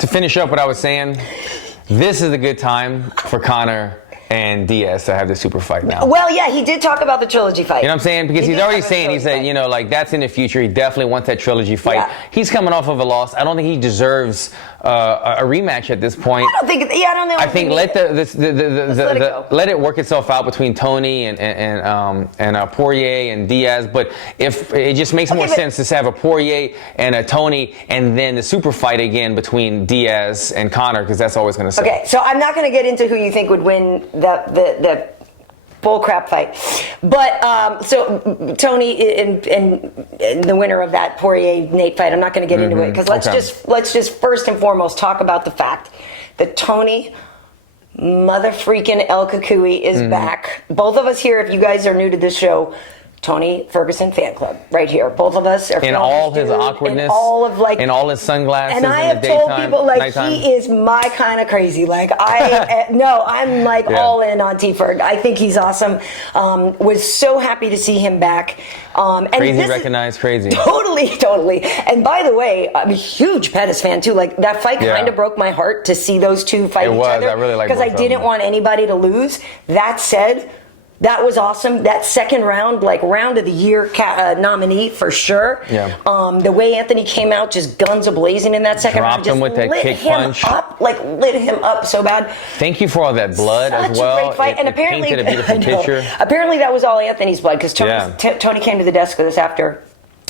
To finish up what I was saying, this is a good time for Conor and Diaz to have the super fight now. Well, yeah, he did talk about the trilogy fight. You know what I'm saying? Because he's already saying, he said, you know, like, that's in the future. He definitely wants that trilogy fight. Yeah. He's coming off of a loss. I don't think he deserves a rematch at this point. I don't think. Yeah, I don't know. I think let it work itself out between Tony and Poirier and Diaz. But if it just makes more sense to have a Poirier and a Tony, and then the super fight again between Diaz and Conor, because that's always going to sell. Okay, so I'm not going to get into who you think would win the bullcrap fight, but so Tony and the winner of that Poirier-Nate fight, I'm not going to get into it, because let's just first and foremost talk about the fact that Tony mother freaking El Kukui is back. Both of us here, if you guys are new to this show, Tony Ferguson fan club right here. Both of us are in all his awkwardness, in all of in all his sunglasses. And I have told people he is my kind of crazy. Like I'm like all in on T Ferg. I think he's awesome. Was so happy to see him back. And crazy, recognized crazy. Totally. And by the way, I'm a huge Pettis fan too. Like that fight kind of broke my heart to see those two fight each other. I really liked because I didn't want anybody to lose. That said, that was awesome. That second round, like round of the year nominee for sure. Yeah. The way Anthony came out, just guns a-blazing in that second round, just him with that kick punch. Lit him up so bad. Thank you for all that blood as well. Such a great fight. And apparently, painted a beautiful picture. Apparently that was all Anthony's blood, because Tony came to the desk with us after.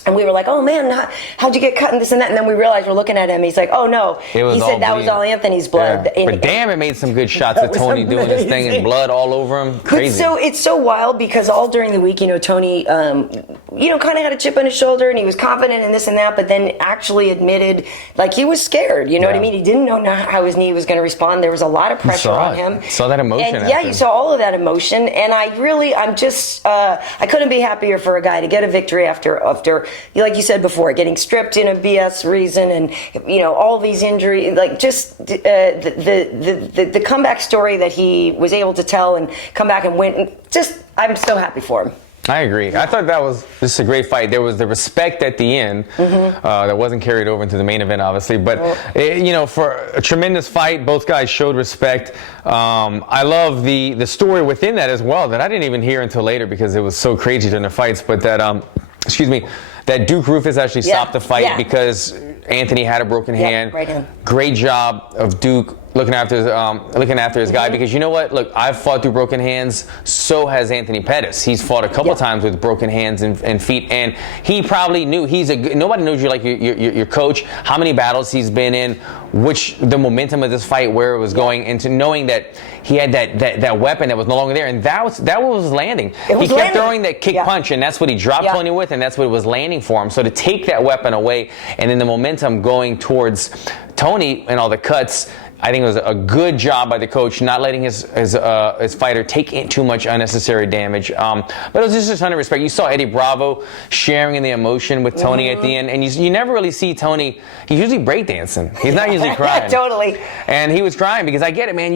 And we were like, oh man, how'd you get cut and this and that? And then we realized we're looking at him. He's like, oh no. He said that was all Anthony's blood. Yeah. But damn, it made some good shots of Tony doing this thing and blood all over him. Crazy. But it's so wild, because all during the week, Tony, kind of had a chip on his shoulder, and he was confident in this and that, but then actually admitted, like, he was scared. You know what I mean? He didn't know how his knee was going to respond. There was a lot of pressure on him. Saw that emotion. And you saw all of that emotion. And I couldn't be happier for a guy to get a victory after like you said before, getting stripped in a BS reason, and all these injuries, like just the comeback story that he was able to tell and come back and win. I'm so happy for him. I agree. I thought that was just a great fight. There was the respect at the end that wasn't carried over into the main event, obviously. But, for a tremendous fight, both guys showed respect. I love the story within that as well, that I didn't even hear until later, because it was so crazy during the fights. But that Duke Rufus actually stopped the fight because Anthony had a broken hand. Right hand. Great job of Duke looking after his guy, because you know what? Look, I've fought through broken hands. So has Anthony Pettis. He's fought a couple times with broken hands and feet, and he probably knew nobody knows you like your coach. How many battles he's been in, the momentum of this fight, where it was going, and to knowing that he had that weapon that was no longer there, and that was landing. He kept throwing that kick punch, and that's what he dropped Tony with, and that's what was landing for him. So to take that weapon away, and then the momentum going towards Tony and all the cuts, I think it was a good job by the coach, not letting his fighter take too much unnecessary damage. But it was just a ton of respect. You saw Eddie Bravo sharing in the emotion with Tony at the end, and you never really see Tony. He's usually breakdancing. He's not usually crying. Totally. And he was crying, because I get it, man.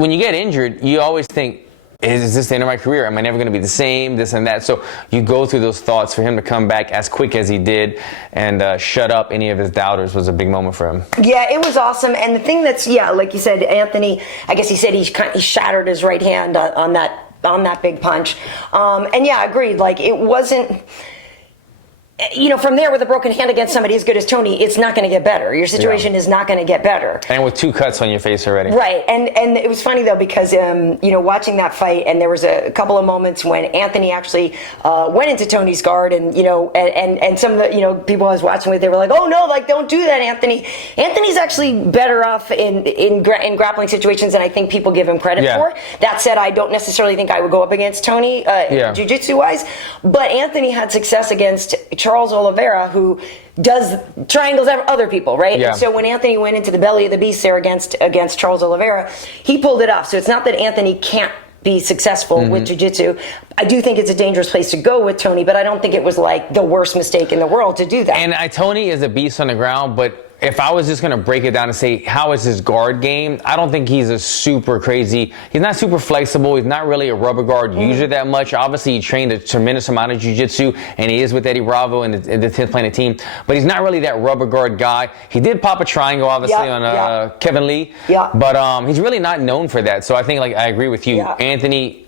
When you get injured, you always think, is this the end of my career? Am I never going to be the same? This and that. So you go through those thoughts. For him to come back as quick as he did and shut up any of his doubters was a big moment for him. Yeah, it was awesome. And the thing that's, like you said, Anthony, I guess he said he shattered his right hand on that big punch. And agreed. Like, it wasn't... from there, with a broken hand against somebody as good as Tony, it's not going to get better. Your situation is not going to get better. And with 2 cuts on your face already. Right. And it was funny, though, because, watching that fight, and there was a couple of moments when Anthony actually went into Tony's guard, and some of the, people I was watching with, they were like, oh, no, like, don't do that, Anthony. Anthony's actually better off in grappling situations than I think people give him credit for. That said, I don't necessarily think I would go up against Tony jiu-jitsu-wise. But Anthony had success against Charles Oliveira, who does triangles other people, right? Yeah. And so when Anthony went into the belly of the beast there against Charles Oliveira, he pulled it off. So it's not that Anthony can't be successful with jiu-jitsu. I do think it's a dangerous place to go with Tony, but I don't think it was like the worst mistake in the world to do that. And Tony is a beast on the ground, but if I was just going to break it down and say, how is his guard game? I don't think he's a super crazy. He's not super flexible. He's not really a rubber guard user that much. Obviously, he trained a tremendous amount of jiu-jitsu, and he is with Eddie Bravo and the 10th Planet team. But he's not really that rubber guard guy. He did pop a triangle, obviously, on Kevin Lee. Yeah. But he's really not known for that. So I think, I agree with you. Yeah. Anthony,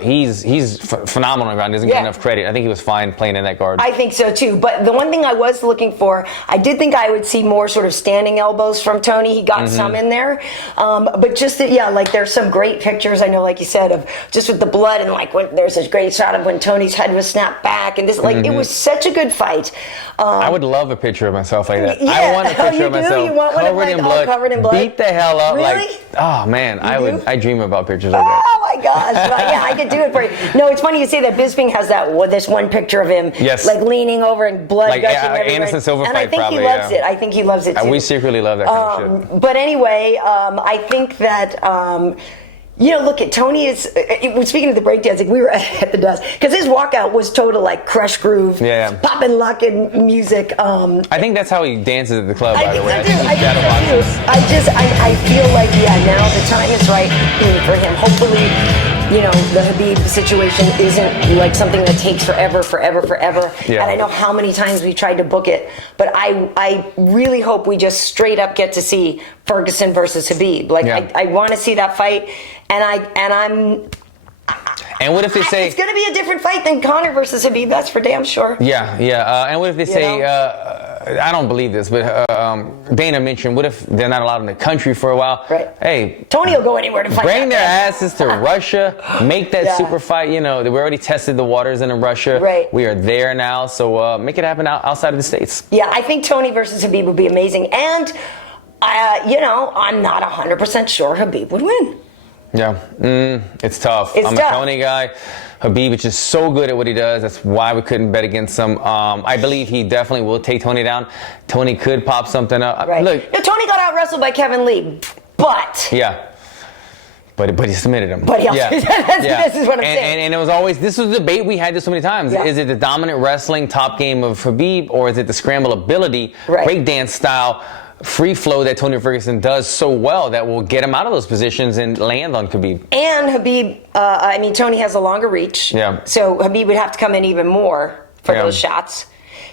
he's phenomenal on the ground. Doesn't get enough credit. I think he was fine playing in that guard. I think so, too. But the one thing I was looking for, I did think I would see more sort of standing elbows from Tony. He got some in there. But just that, like there's some great pictures, I know, like you said, of just with the blood, and like when there's a great shot of when Tony's head was snapped back, and this, it was such a good fight. I would love a picture of myself like that. Yeah. I want a picture of myself You want covered in blood, covered in blood, beat the hell up. Really? Oh man, I dream about pictures like that. Oh my gosh! Yeah, I could do it for you. No, it's funny you say that. Bisping has this one picture of him, like leaning over and blood gushing everywhere. Anderson Silva and fight, I think probably, he loves it. I think he loves it too. We secretly love that kind of shit. But anyway, I think that. Look at Tony is. Speaking of the breakdancing, we were at the dust because his walkout was total like crush groove, popping lock and music. I think that's how he dances at the club. By the way, I feel like now the time is right for him. Hopefully, the Khabib situation isn't like something that takes forever. Yeah. And I know how many times we tried to book it, but I really hope we just straight up get to see Ferguson versus Khabib. I want to see that fight, and I'm. And what if they say it's going to be a different fight than Conor versus Khabib? That's for damn sure. Yeah. And what if they say? I don't believe this, but Dana mentioned, what if they're not allowed in the country for a while? Right. Hey, Tony will go anywhere to fight. Bring their asses to Russia. Make that super fight. We already tested the waters in Russia. Right. We are there now, so make it happen outside of the States. Yeah, I think Tony versus Khabib would be amazing, and I'm not 100% sure Khabib would win. Yeah, it's tough. I'm a Tony guy. Khabib is just so good at what he does. That's why we couldn't bet against him. I believe he definitely will take Tony down. Tony could pop something up. Right. Look, Tony got out wrestled by Kevin Lee, but but he submitted him. But this is what I'm saying. And it was always, this was the debate we had so many times. Yeah. Is it the dominant wrestling top game of Khabib, or is it the scramble ability, breakdance style, free flow that Tony Ferguson does so well that will get him out of those positions and land on Khabib? And Khabib, Tony has a longer reach. Yeah. So Khabib would have to come in even more for those shots.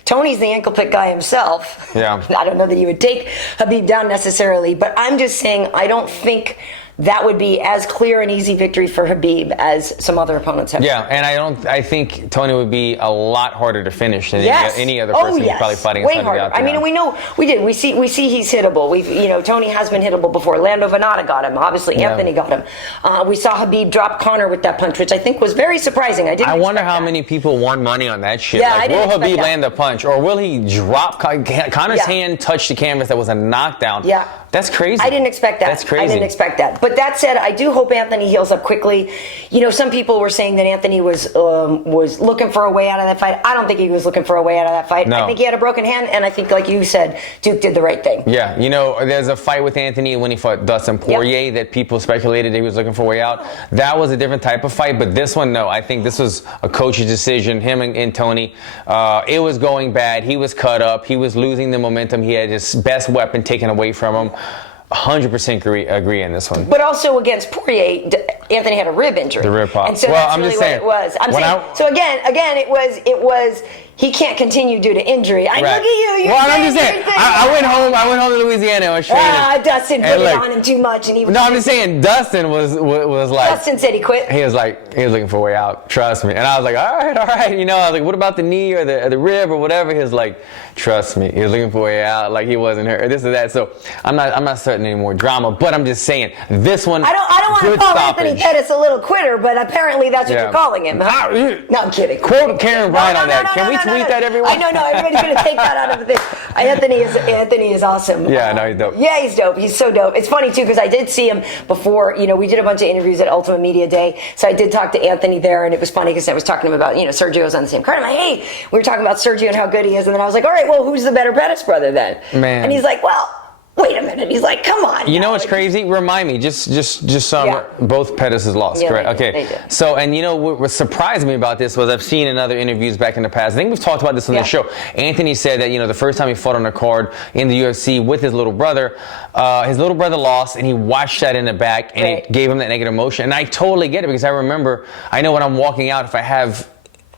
Tony's the ankle pick guy himself. Yeah. I don't know that he would take Khabib down necessarily, but I'm just saying I don't think that would be as clear and easy victory for Khabib as some other opponents have. Yeah, and I think Tony would be a lot harder to finish than any other person who's probably fighting way harder. We see he's hittable. Tony has been hittable before. Lando Venata got him. Obviously, Anthony got him. We saw Khabib drop Conor with that punch, which I think was very surprising. I wonder how many people won money on that shit. Yeah, will Khabib land the punch, or will he drop Conor's hand touch the canvas? That was a knockdown. Yeah. That's crazy. I didn't expect that. That's crazy. I didn't expect that. But that said, I do hope Anthony heals up quickly. Some people were saying that Anthony was looking for a way out of that fight. I don't think he was looking for a way out of that fight. No. I think he had a broken hand, and I think, like you said, Duke did the right thing. Yeah, there's a fight with Anthony when he fought Dustin Poirier that people speculated he was looking for a way out. That was a different type of fight, but this one, no. I think this was a coach's decision, him and Tony. It was going bad. He was cut up. He was losing the momentum. He had his best weapon taken away from him. 100% agree in this one. But also against Poirier, Anthony had a rib injury. The rib pop. And so that's really what it was. So again, it was he can't continue due to injury. Look at you. I'm just saying. I went home to Louisiana. I was training. Dustin put it on him too much, and he was. No, I'm just saying. Dustin was like. Dustin said he quit. He was looking for a way out. Trust me. And I was like, all right. I was like, what about the knee or the rib or whatever? He was like, trust me. He was looking for a way out. Like he wasn't hurt. This or that. So I'm not starting any more drama. But I'm just saying this one. I don't want to call Anthony Pettis a little quitter, but apparently that's what you're calling him. Huh? No, I'm kidding. Quote Karyn Bryant on that. Can we tweet that, everyone? I know, everybody's going to take that out of the thing. Anthony is awesome. Yeah, no, he's dope. Yeah, he's dope. He's so dope. It's funny too because I did see him before. We did a bunch of interviews at Ultimate Media Day, so I did talk to Anthony there, and it was funny because I was talking to him about Sergio's on the same card. I'm like, hey, we were talking about Sergio and how good he is, and then I was like, all right, well, who's the better Pettis brother then? Man. And he's like, well, wait a minute. He's like, come on. You know what's crazy? Remind me, just both Pettis has lost, Yeah, correct? they Okay. did. So, and what surprised me about this was I've seen in other interviews back in the past. I think we've talked about this on the show. Anthony said that the first time he fought on a card in the UFC with his little brother lost, and he watched that in the back, and it gave him that negative emotion. And I totally get it because I know when I'm walking out, if I have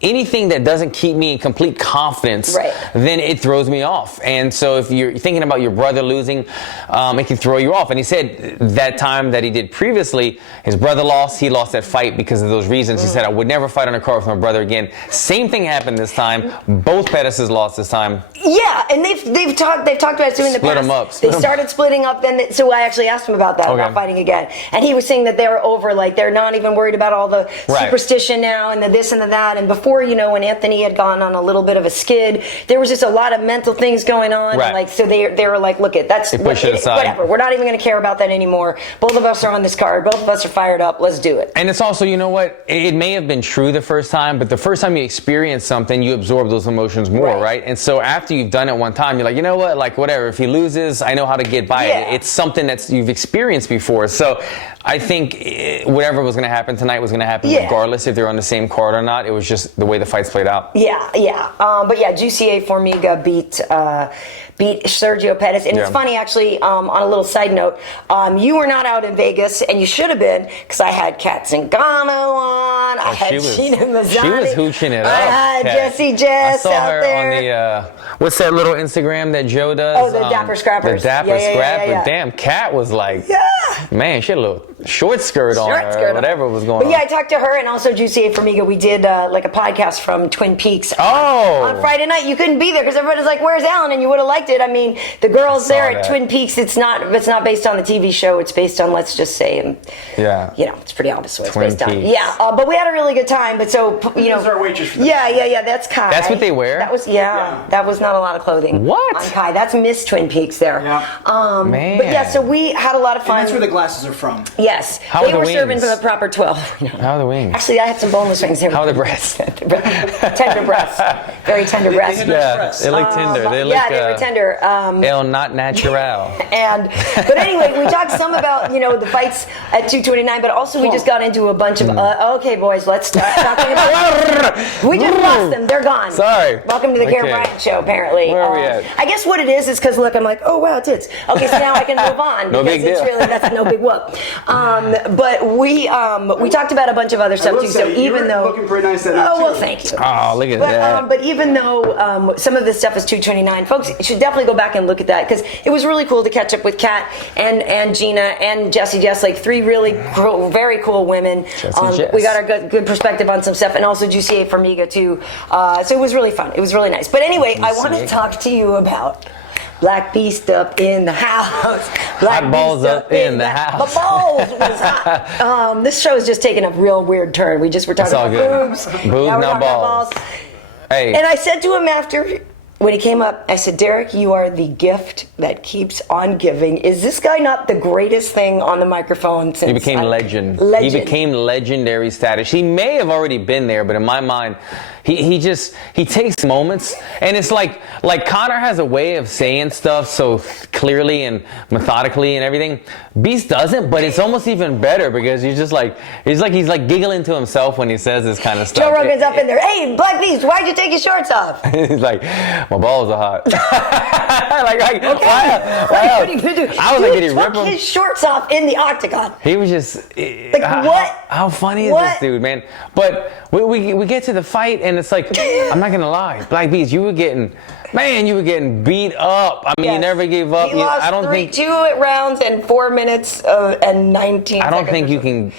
anything that doesn't keep me in complete confidence, then it throws me off. And so if you're thinking about your brother losing, it can throw you off. And he said that time that he did previously, his brother lost. He lost that fight because of those reasons. He said, I would never fight on a card with my brother again. Same thing happened this time. Both Pettis lost this time. Yeah, and they've talked about it too in the past. Them up. They started splitting up. So I actually asked him about that, about fighting again. And he was saying that they were over, like they're not even worried about all the superstition now and the this and the that. And before, when Anthony had gone on a little bit of a skid, there was just a lot of mental things going on. And so they were like, look, that's whatever. We're not even going to care about that anymore. Both of us are on this card. Both of us are fired up. Let's do it. And it's also, you know what? It may have been true the first time, but the first time you experience something, you absorb those emotions more, right? And so after you've done it one time, you're like, you know what? Like, whatever. If he loses, I know how to get by it. It's something that you've experienced before. So I think whatever was going to happen tonight was going to happen regardless if they're on the same card or not. It was just the way the fights played out. But Jussier Formiga beat Sergio Pettis. And it's funny, actually, on a little side note, you were not out in Vegas, and you should have been, because I had Kat Zingano on. I had Sheena Mazzani. She was hooching it up. I had Jessie Jess I saw out her there. on the, what's that little Instagram that Joe does? Oh, the Dapper Scrappers. The Dapper Scrapper. Damn, Kat was like, man, she had a little short skirt on her, or whatever was going on. But I talked to her and also Jussier Formiga. We did like a podcast from Twin Peaks on Friday night. You couldn't be there because everybody's like, where's Alan? And you would have liked it. I mean, the girls there at Twin Peaks, it's not based on the TV show. It's based on, let's just say, it's pretty obvious what it's based on. Yeah, but we had a really good time. But so, That's our waitress for that. Yeah, that's Kai. That's what they wear? That was, that was not a lot of clothing. What? On Kai. That's Miss Twin Peaks there. Yeah. Man. But so we had a lot of fun. And that's where the glasses are from. Yes. How they are were the serving wings? for the proper 12. How are the wings? Actually, I had some boneless wings there. How are the breasts? Tender breasts. Very tender breasts. They look tender. They look, they were tender. El not natural. But anyway, we talked some about the fights at 229, but also we just got into a bunch of okay, boys, let's start talking about. We just lost them. They're gone. Sorry. Welcome to the Karyn Bryant show. Apparently, where are we at? I guess what it is because look, I'm like, oh wow, tits. Okay, so now I can move on. No big deal. That's no big whoop. But we talked about a bunch of other stuff too. So even though looking pretty nice that night, well, thank you. Oh, look at that. But even though some of this stuff is 229, folks should definitely go back and look at that because it was really cool to catch up with Kat and Gina and Jessie Jess, like three really cool, very cool women. We got our good perspective on some stuff, and also Jussier Formiga too. So it was really fun. It was really nice. But anyway, I want to talk to you about Black Beast up in the house. Black Hot balls Beast up in the house. The balls was hot. This show is just taking a real weird turn. We were talking about boobs. Boobs, now not balls. Hey. And I said to him after, when he came up, I said, Derrick, you are the gift that keeps on giving. Is this guy not the greatest thing on the microphone since... He became legend. He became legendary status. He may have already been there, but in my mind, he takes moments, and it's like Conor has a way of saying stuff so clearly and methodically and everything. Beast doesn't, but it's almost even better because he's like giggling to himself when he says this kind of stuff. Joe Rogan's up in there. Hey, Black Beast, why'd you take your shorts off? He's like, my balls are hot. Okay. What are you gonna do? I was like, did he rip him? His shorts off in the octagon. He was just what? How funny is this dude, man? But we get to the fight, and it's like, I'm not gonna lie, Black Beast, you were getting beat up. I mean, you never gave up. He lost 2 rounds and 4 minutes and 19 I don't think you can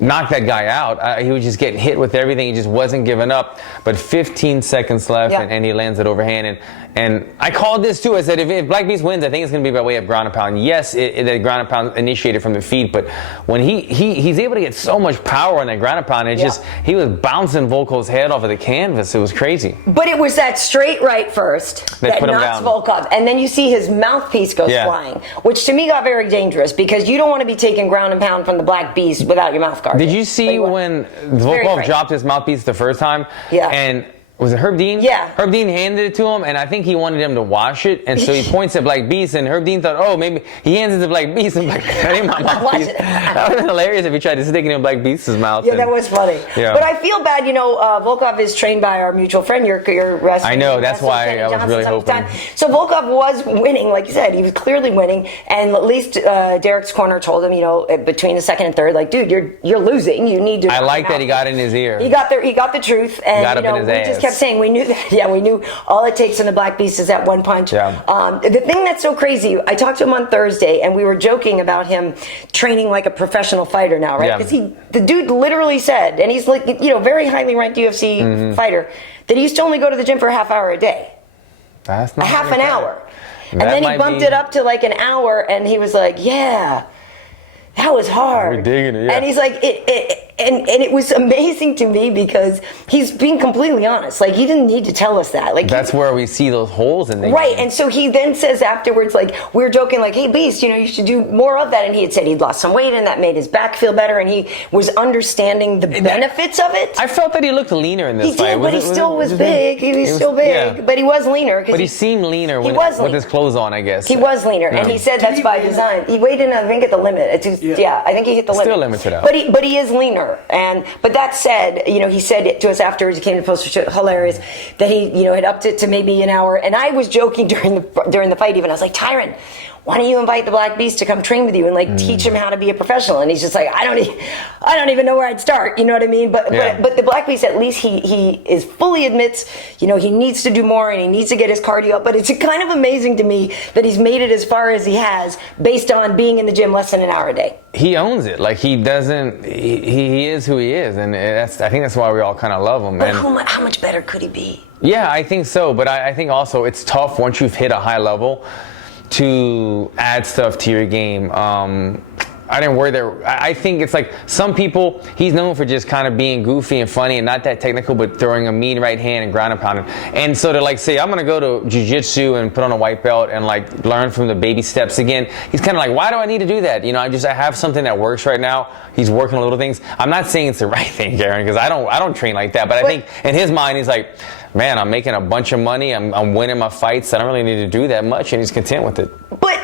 knock that guy out. He was just getting hit with everything. He just wasn't giving up. But 15 seconds left, and he lands it overhand. And And I called this too. I said, if Black Beast wins, I think it's going to be by way of ground and pound. Yes, the ground and pound initiated from the feet, but when he's able to get so much power on that ground and pound, he was bouncing Volkov's head off of the canvas. It was crazy. But it was that straight right first that knocks Volkov, and then you see his mouthpiece goes flying, which to me got very dangerous because you don't want to be taking ground and pound from the Black Beast without your mouth guard. Did you see when Volkov dropped his mouthpiece the first time? Yeah. And was it Herb Dean? Yeah. Herb Dean handed it to him, and I think he wanted him to wash it, and so he points at Black Beast, and Herb Dean thought, oh, maybe he hands it to Black Beast, and Black Beast, that ain't my mouthpiece. That would have been hilarious if he tried to stick it in Black Beast's mouth. Yeah, that was funny. Yeah. But I feel bad, Volkov is trained by our mutual friend, your wrestling. I know, that's why I was really hoping. So Volkov was winning, like you said, he was clearly winning, and at least Derrick's corner told him, between the second and third, like, dude, you're losing, you need to. I like that he got in his ear. He got the truth, and we just kept saying, we knew that. Yeah, we knew all it takes in the Black Beast is that one punch. Yeah. The thing that's so crazy, I talked to him on Thursday, and we were joking about him training like a professional fighter now, right? Because the dude literally said, and he's like, very highly ranked UFC fighter, that he used to only go to the gym for a half hour a day. That's not a half an hour. And then he bumped it up to like an hour, and he was like, yeah, that was hard. We're digging it, yeah. And he's like, and it was amazing to me because he's being completely honest. Like, he didn't need to tell us that. Like, that's where we see those holes in the right. game. And so he then says afterwards, like, we were joking, like, hey, Beast, you should do more of that. And he had said he'd lost some weight and that made his back feel better. And he was understanding the benefits of it. I felt that he looked leaner in this fight. He did, but he still was big. He was still big, yeah. But he was leaner. But he seemed leaner with his clothes on, I guess. He was leaner, and he said that's by design. He weighed in, I think, at the limit. I think he hit the limit. Still limited out. But he is leaner, but that said, he said to us afterwards, he came to post hilarious, that he, had upped it to maybe an hour. And I was joking during the fight even. I was like, Tyron, why don't you invite the Black Beast to come train with you and teach him how to be a professional? And he's just like, I don't even know where I'd start. You know what I mean? But the Black Beast, at least he is fully admits, he needs to do more and he needs to get his cardio up. But it's kind of amazing to me that he's made it as far as he has based on being in the gym less than an hour a day. He owns it. Like, he doesn't. He is who he is, and I think that's why we all kind of love him. But how much better could he be? Yeah, I think so. But I think also it's tough once you've hit a high level to add stuff to your game. I didn't worry there. I think it's like some people, he's known for just kind of being goofy and funny and not that technical, but throwing a mean right hand and ground and pounding. And so to say, I'm going to go to jiu-jitsu and put on a white belt and learn from the baby steps again. He's kind of like, why do I need to do that? I have something that works right now. He's working on little things. I'm not saying it's the right thing, Karyn, because I don't train like that. But I think in his mind, he's like, man, I'm making a bunch of money. I'm winning my fights. I don't really need to do that much. And he's content with it. But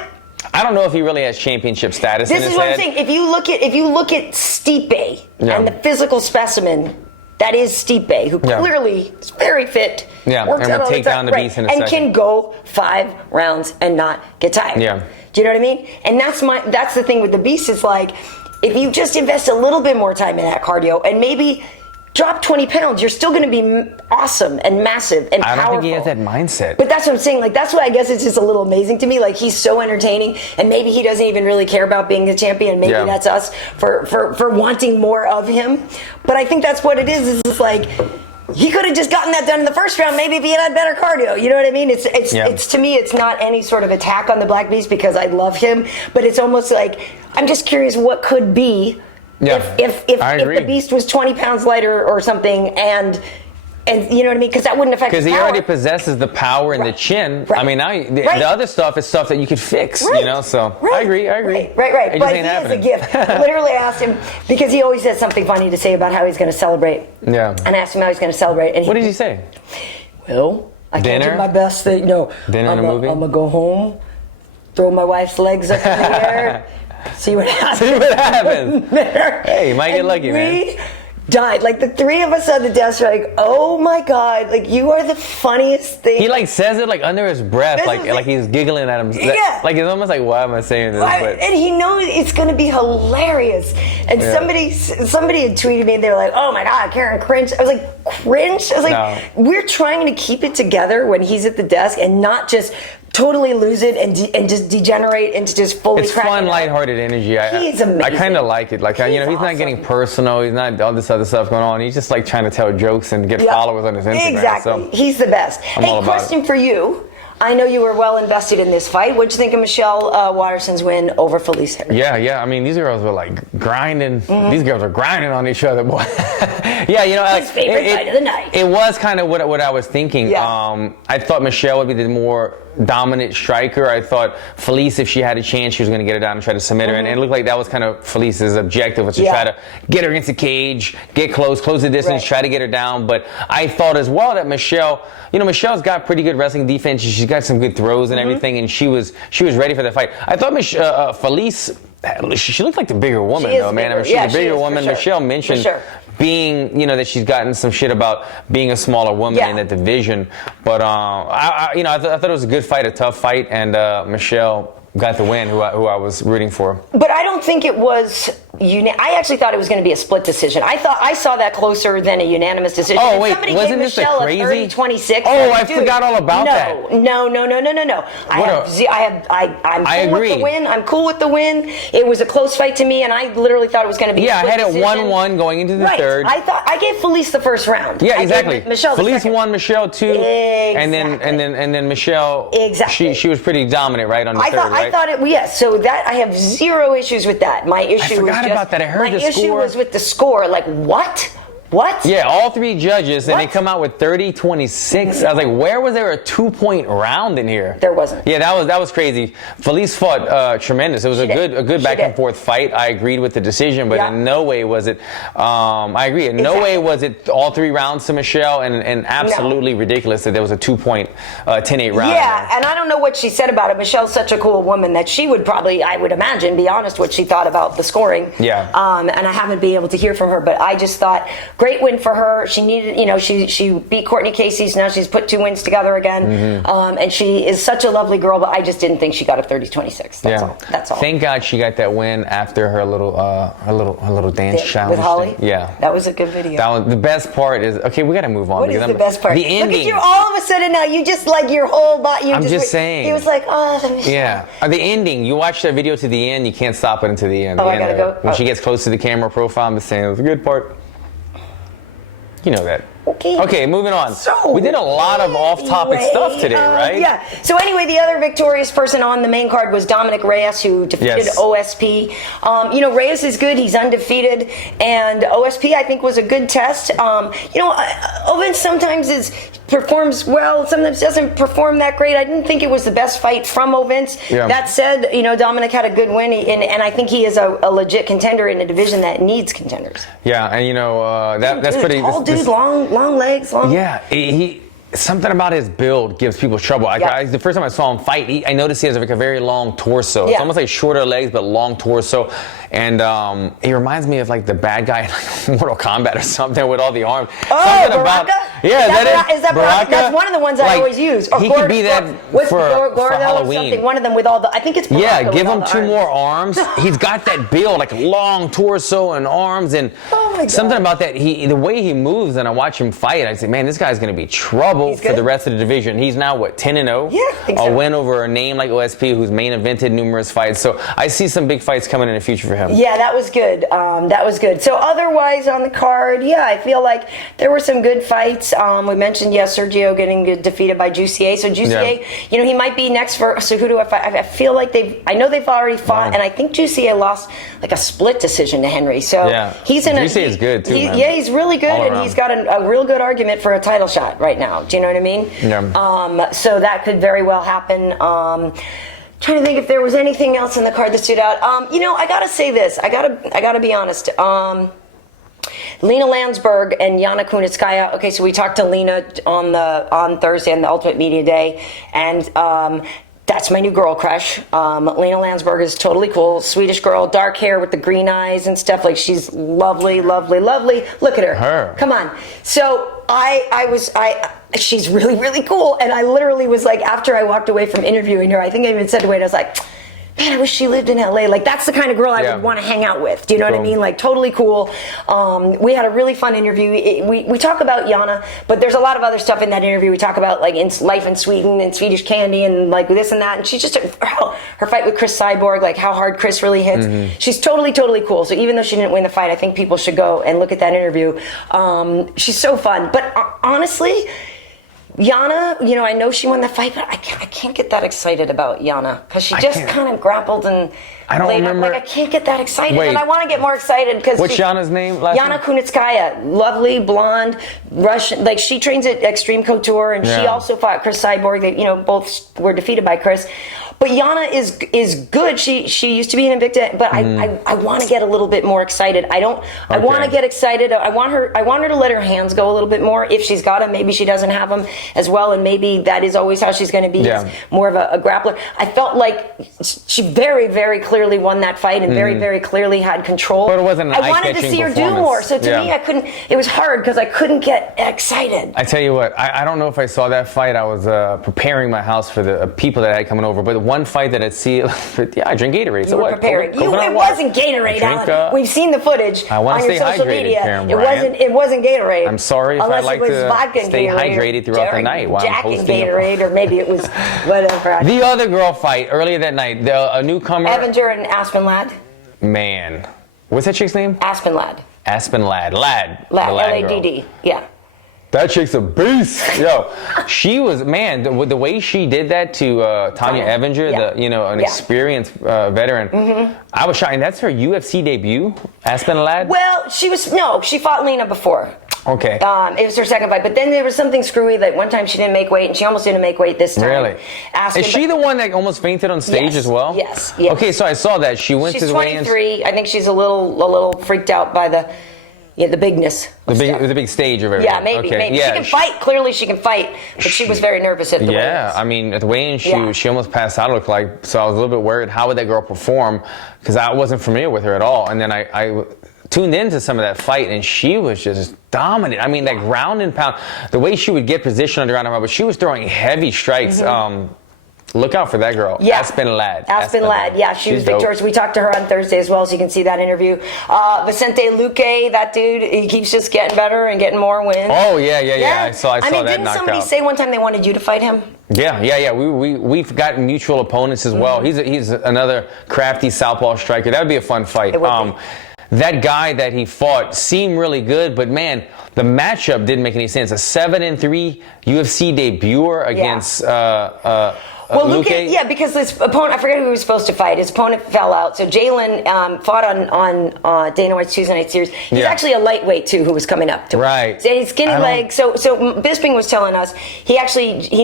I don't know if he really has championship status in his head. This is what I'm saying. If you look at Stipe and the physical specimen that is Stipe, who clearly is very fit, works and will take down the Beast in a second, and can go 5 rounds and not get tired. Yeah. Do you know what I mean? And that's the thing with the Beast. Is like, if you just invest a little bit more time in that cardio and maybe drop 20 pounds, you're still going to be awesome and massive and powerful. I don't think he has that mindset. But that's what I'm saying. Like, that's why I guess it's just a little amazing to me. Like, he's so entertaining, and maybe he doesn't even really care about being the champion. Maybe that's us for wanting more of him. But I think that's what it is. It's like, he could have just gotten that done in the first round, maybe if he had better cardio. You know what I mean? It's to me, it's not any sort of attack on the Black Beast because I love him, but it's almost like, I'm just curious what could be if the Beast was 20 pounds lighter or something, and you know what I mean? Because that wouldn't affect his power. Because he already possesses the power and the chin. Right. I mean, now the other stuff is stuff that you could fix, so I agree. Right. It But just ain't happening. He is a gift. I literally asked him, because he always has something funny to say about how he's going to celebrate. Yeah. And I asked him how he's going to celebrate. And what did he say? Well, I can't do my best thing. No. Dinner and a movie? I'm going to go home, throw my wife's legs up in the air, see what happens. Hey, you might get lucky, man. We died. Like, the three of us on the desk were like, oh my God, like, you are the funniest thing. He says it under his breath, like he's giggling at him. Yeah. Like, it's almost like, why am I saying this? And he knows it's going to be hilarious. And somebody had tweeted me and they were like, oh my God, Karyn cringe. I was like, cringe? I was like, we're trying to keep it together when he's at the desk and not just totally lose it and just degenerate into just fully. It's fun, lighthearted energy. He's amazing. I kind of like it. Like, he's awesome. not getting personal. He's not all this other stuff going on. He's just trying to tell jokes and get followers on his Instagram. Exactly. So he's the best. I'm all about question for you. I know you were well invested in this fight. What'd you think of Michelle Waterson's win over Felice Henry? Yeah. I mean, these girls were like grinding. These girls are grinding on each other, boy. Yeah, you know, His favorite fight of the night. It was kind of what I was thinking. Yeah. I thought Michelle would be the more dominant striker. I thought Felice, if she had a chance, she was going to get her down and try to submit her. And it looked like that was kind of Felice's objective, was to try to get her against the cage, get close the distance, try to get her down. But I thought as well that Michelle, you know, Michelle's got pretty good wrestling defense. She's got some good throws and everything, and she was ready for that fight. I thought Felice, she looked like the bigger woman, though, man. I mean, she's a bigger woman. Sure. Michelle mentioned being, you know, that she's gotten some shit about being a smaller woman in that division. But I thought it was a good fight, a tough fight, and Michelle got the win, who I was rooting for. But I don't think it was. I actually thought it was going to be a split decision. I saw that closer than a unanimous decision. Oh wait, wasn't this a crazy? 30-26. Oh, I forgot all about that. No. I'm cool with the win. I'm cool with the win. It was a close fight to me, and I literally thought it was going to be. Yeah, a split I had it decision. 1-1 going into the third. I gave Felice the first round. Yeah, exactly. Michelle Felice won, Michelle 2, exactly. and then Michelle. Exactly. She was pretty dominant, right, on the third. Right? I thought it. Yes. So that I have zero issues with that. My issue was about that. I heard the score. My issue was with the score. Like, what? Yeah, all three judges, and they come out with 30-26. I was like, where was there a 2-point round in here? There wasn't. Yeah, that was crazy. Felice fought tremendous. It was a good back and forth fight. I agreed with the decision, but in no way was it. I agree. In no way was it all 3 rounds to Michelle, and absolutely ridiculous that there was a 2-point 10-8 round. Yeah, and I don't know what she said about it. Michelle's such a cool woman that she would probably, I would imagine, be honest what she thought about the scoring. Yeah. And I haven't been able to hear from her, but I just thought. Great win for her. She needed, you know, she beat Courtney Casey's. Now she's put 2 wins together again. And she is such a lovely girl, but I just didn't think she got a 30-26. That's all. Thank God she got that win after her little dance challenge with Holly. Thing. Yeah, that was a good video. That was the best part. Is okay. We got to move on. What is the best part? The ending. Look at you all of a sudden now. You just like your whole body. I'm just saying. He was like, oh. Yeah, the ending. You watch that video to the end. You can't stop it until the end. I gotta go. When she gets close to the camera profile, I'm just saying it was a good part. You know that. Okay, moving on. So we did a lot of off-topic stuff today, right? Yeah. So anyway, the other victorious person on the main card was Dominick Reyes, who defeated OSP. You know, Reyes is good. He's undefeated. And OSP, I think, was a good test. You know, Ovens sometimes performs well, sometimes doesn't perform that great. I didn't think it was the best fight from Ovens. Yeah. That said, you know, Dominick had a good win, and I think he is a legit contender in a division that needs contenders. Yeah, and you know, that's pretty... Tall dude, long legs, long... Yeah, he something about his build gives people trouble. The first time I saw him fight, I noticed he has like a very long torso. It's almost like shorter legs, but long torso. And he reminds me of like the bad guy in like Mortal Kombat or something with all the arms. Oh, Baraka? Is that Baraka? That's one of the ones I always use. He could be that for Halloween. One of them with all the... I think it's Baraka. Yeah, give him 2 more arms. He's got that build, like long torso and arms, and something about that. The way he moves, and I watch him fight, I say, man, this guy's going to be trouble for the rest of the division. He's now, 10-0? Yeah, I think so. A win over a name like OSP, who's main evented numerous fights. So I see some big fights coming in the future for him. Yeah, that was good. So otherwise on the card, I feel like there were some good fights. We mentioned, Sergio getting defeated by Jussier. So Jussier, you know, he might be next for... So who do I fight? I feel like I know they've already fought, and I think Jussier lost like a split decision to Henry. So he's in Jussier is good too, man. Yeah, he's really good, and he's got a real good argument for a title shot right now. Do you know what I mean? Yeah. So that could very well happen. Trying to think if there was anything else in the card that stood out. You know, I gotta say this. I gotta be honest. Lena Landsberg and Yana Kunitskaya. Okay, so we talked to Lena on Thursday on the Ultimate Media Day, and that's my new girl crush. Lena Landsberg is totally cool. Swedish girl, dark hair with the green eyes and stuff. Like, she's lovely, lovely, lovely. Look at her. Come on. So she's really, really cool. And I literally was like, after I walked away from interviewing her, I think I even said to Wade, I was like, man, I wish she lived in LA. Like, that's the kind of girl I would want to hang out with. Do you know what I mean? Like, totally cool. We had a really fun interview. We talk about Yana, but there's a lot of other stuff in that interview. We talk about, like, life in Sweden and Swedish candy and, like, this and that. And she's just, her fight with Chris Cyborg, like, how hard Chris really hits. Mm-hmm. She's totally, totally cool. So even though she didn't win the fight, I think people should go and look at that interview. She's so fun. But honestly... Yana, I know she won the fight, but I can't get that excited about Yana because she just kind of grappled and I don't remember. I can't get that excited, Wait. and I want to get more excited because What's Yana's name? Yana Kunitskaya, lovely blonde Russian. Like she trains at Extreme Couture, and she also fought Chris Cyborg. They, both were defeated by Chris. But Yana is good. She used to be an Invicta, but I want to get a little bit more excited. I want to get excited. I want her to let her hands go a little bit more. If she's got them, maybe she doesn't have them as well, and maybe that is always how she's going to be. Yeah. More of a grappler. I felt like she very, very clearly won that fight and very, very clearly had control. But it wasn't an I wanted to see her do more. So to me, I couldn't. It was hard because I couldn't get excited. I tell you what, I don't know if I saw that fight. I was preparing my house for the people that I had coming over, but one fight that I'd see, I drink Gatorade. So you were preparing. It wasn't Gatorade, Alan. We've seen the footage on your social media. Karen, it wasn't Gatorade. I'm sorry if I like to stay hydrated throughout the night while I'm hosting. Gatorade, or maybe it was whatever. The other girl fight earlier that night, a newcomer. Evander and Aspen Ladd. Man, what's that chick's name? Aspen Ladd. Ladd. Ladd. Yeah. That chick's a beast. Yo, she was, man, the way she did that to Tanya Evander, an experienced veteran. I was shocked. And that's her UFC debut, Aspen Ladd? Well, she fought Lena before. Okay. It was her second fight, but then there was something screwy that one time she didn't make weight, and she almost didn't make weight this time. Really? Is she the one that almost fainted on stage as well? Yes. Okay, so I saw that. She went to the weigh-ins. She's 23. I think she's a little freaked out by the bigness. The big stage of everything. Yeah, maybe. Yeah, she can fight. Clearly, she can fight, but she was very nervous at the weigh-ins. Yeah, I mean, at the weigh-in, she almost passed out, it looked like. So I was a little bit worried. How would that girl perform? Because I wasn't familiar with her at all. And then I tuned into some of that fight, and she was just dominant. I mean, that ground and pound, the way she would get positioned on the ground and pound, but she was throwing heavy strikes. Look out for that girl. Yeah. Aspen Ladd. Aspen Ladd. Yeah, she was victorious. We talked to her on Thursday as well, so you can see that interview. Vicente Luque, that dude, he keeps just getting better and getting more wins. Oh, yeah. I saw that knockout. Didn't somebody say one time they wanted you to fight him? Yeah. We've got mutual opponents as well. He's another crafty southpaw striker. That would be a fun fight. It would be. That guy that he fought seemed really good, but man, the matchup didn't make any sense. A 7-3 UFC debuter against Luque, because his opponent, I forget who he was supposed to fight. His opponent fell out. So Jalen fought on Dana White's Tuesday night series. He's actually a lightweight too, who was coming up to him. Right. So he's skinny legs. So Bisping was telling us he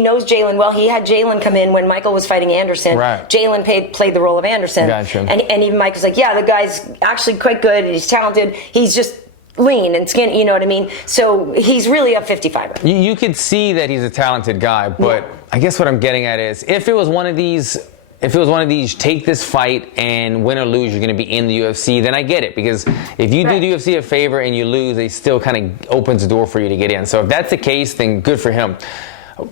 knows Jalen well. He had Jalen come in when Michael was fighting Anderson. Right. Jalen played the role of Anderson. Gotcha. And even Mike was like, the guy's actually quite good. He's talented. He's just lean and skinny, you know what I mean? So he's really a 55er. You could see that he's a talented guy, but I guess what I'm getting at is if it was one of these take this fight and win or lose, you're going to be in the UFC, then I get it. Because if you do the UFC a favor and you lose, they still kind of opens the door for you to get in. So if that's the case, then good for him.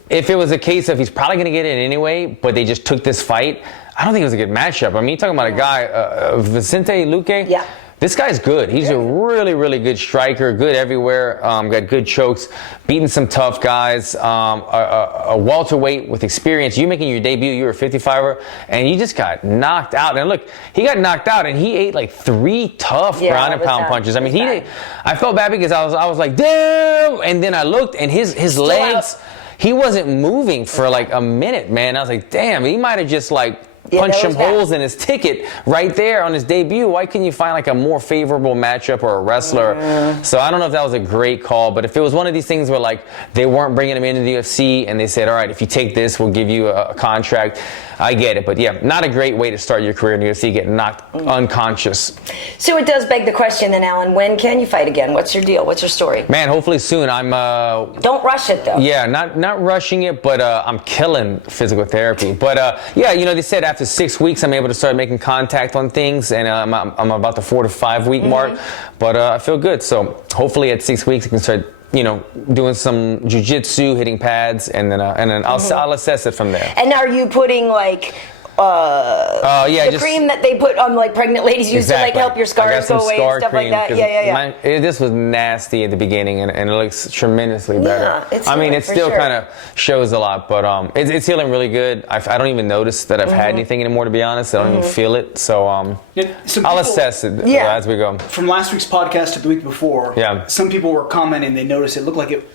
If it was a case of he's probably going to get in anyway, but they just took this fight, I don't think it was a good matchup. I mean, you're talking about a guy, Vicente Luque. Yeah. This guy's good. He's a really, really good striker, good everywhere, got good chokes, beating some tough guys, a welterweight with experience. You making your debut, you were a 55er, and you just got knocked out. And look, he got knocked out, and he ate like 3 tough ground and pound punches. I mean, I felt bad because I was like, damn! And then I looked, and his legs, he wasn't moving for like a minute, man. I was like, damn, he might have just like punch some holes in his ticket right there on his debut. Why couldn't you find like a more favorable matchup or a wrestler? So I don't know if that was a great call, but if it was one of these things where like they weren't bringing him into the UFC and they said, all right, if you take this, we'll give you a contract, I get it. But yeah, not a great way to start your career in the UFC, getting knocked unconscious. So it does beg the question then, Alan, when can you fight again? What's your deal? What's your story? Man, hopefully soon. Don't rush it though. Yeah, not rushing it, but I'm killing physical therapy. But they said after 6 weeks I'm able to start making contact on things, and I'm about the 4 to 5 week mark. But I feel good. So hopefully at 6 weeks I can start doing some jiu-jitsu, hitting pads, and then I'll assess it from there. And are you putting like the cream that they put on like pregnant ladies use to like help your scars go away and stuff like that? This was nasty at the beginning, and it looks tremendously better. It still kind of shows a lot, but it's healing really good. I don't even notice that I've had anything anymore, to be honest. I don't even feel it, so I'll assess it as we go. From last week's podcast to the week before, some people were commenting they noticed it looked like it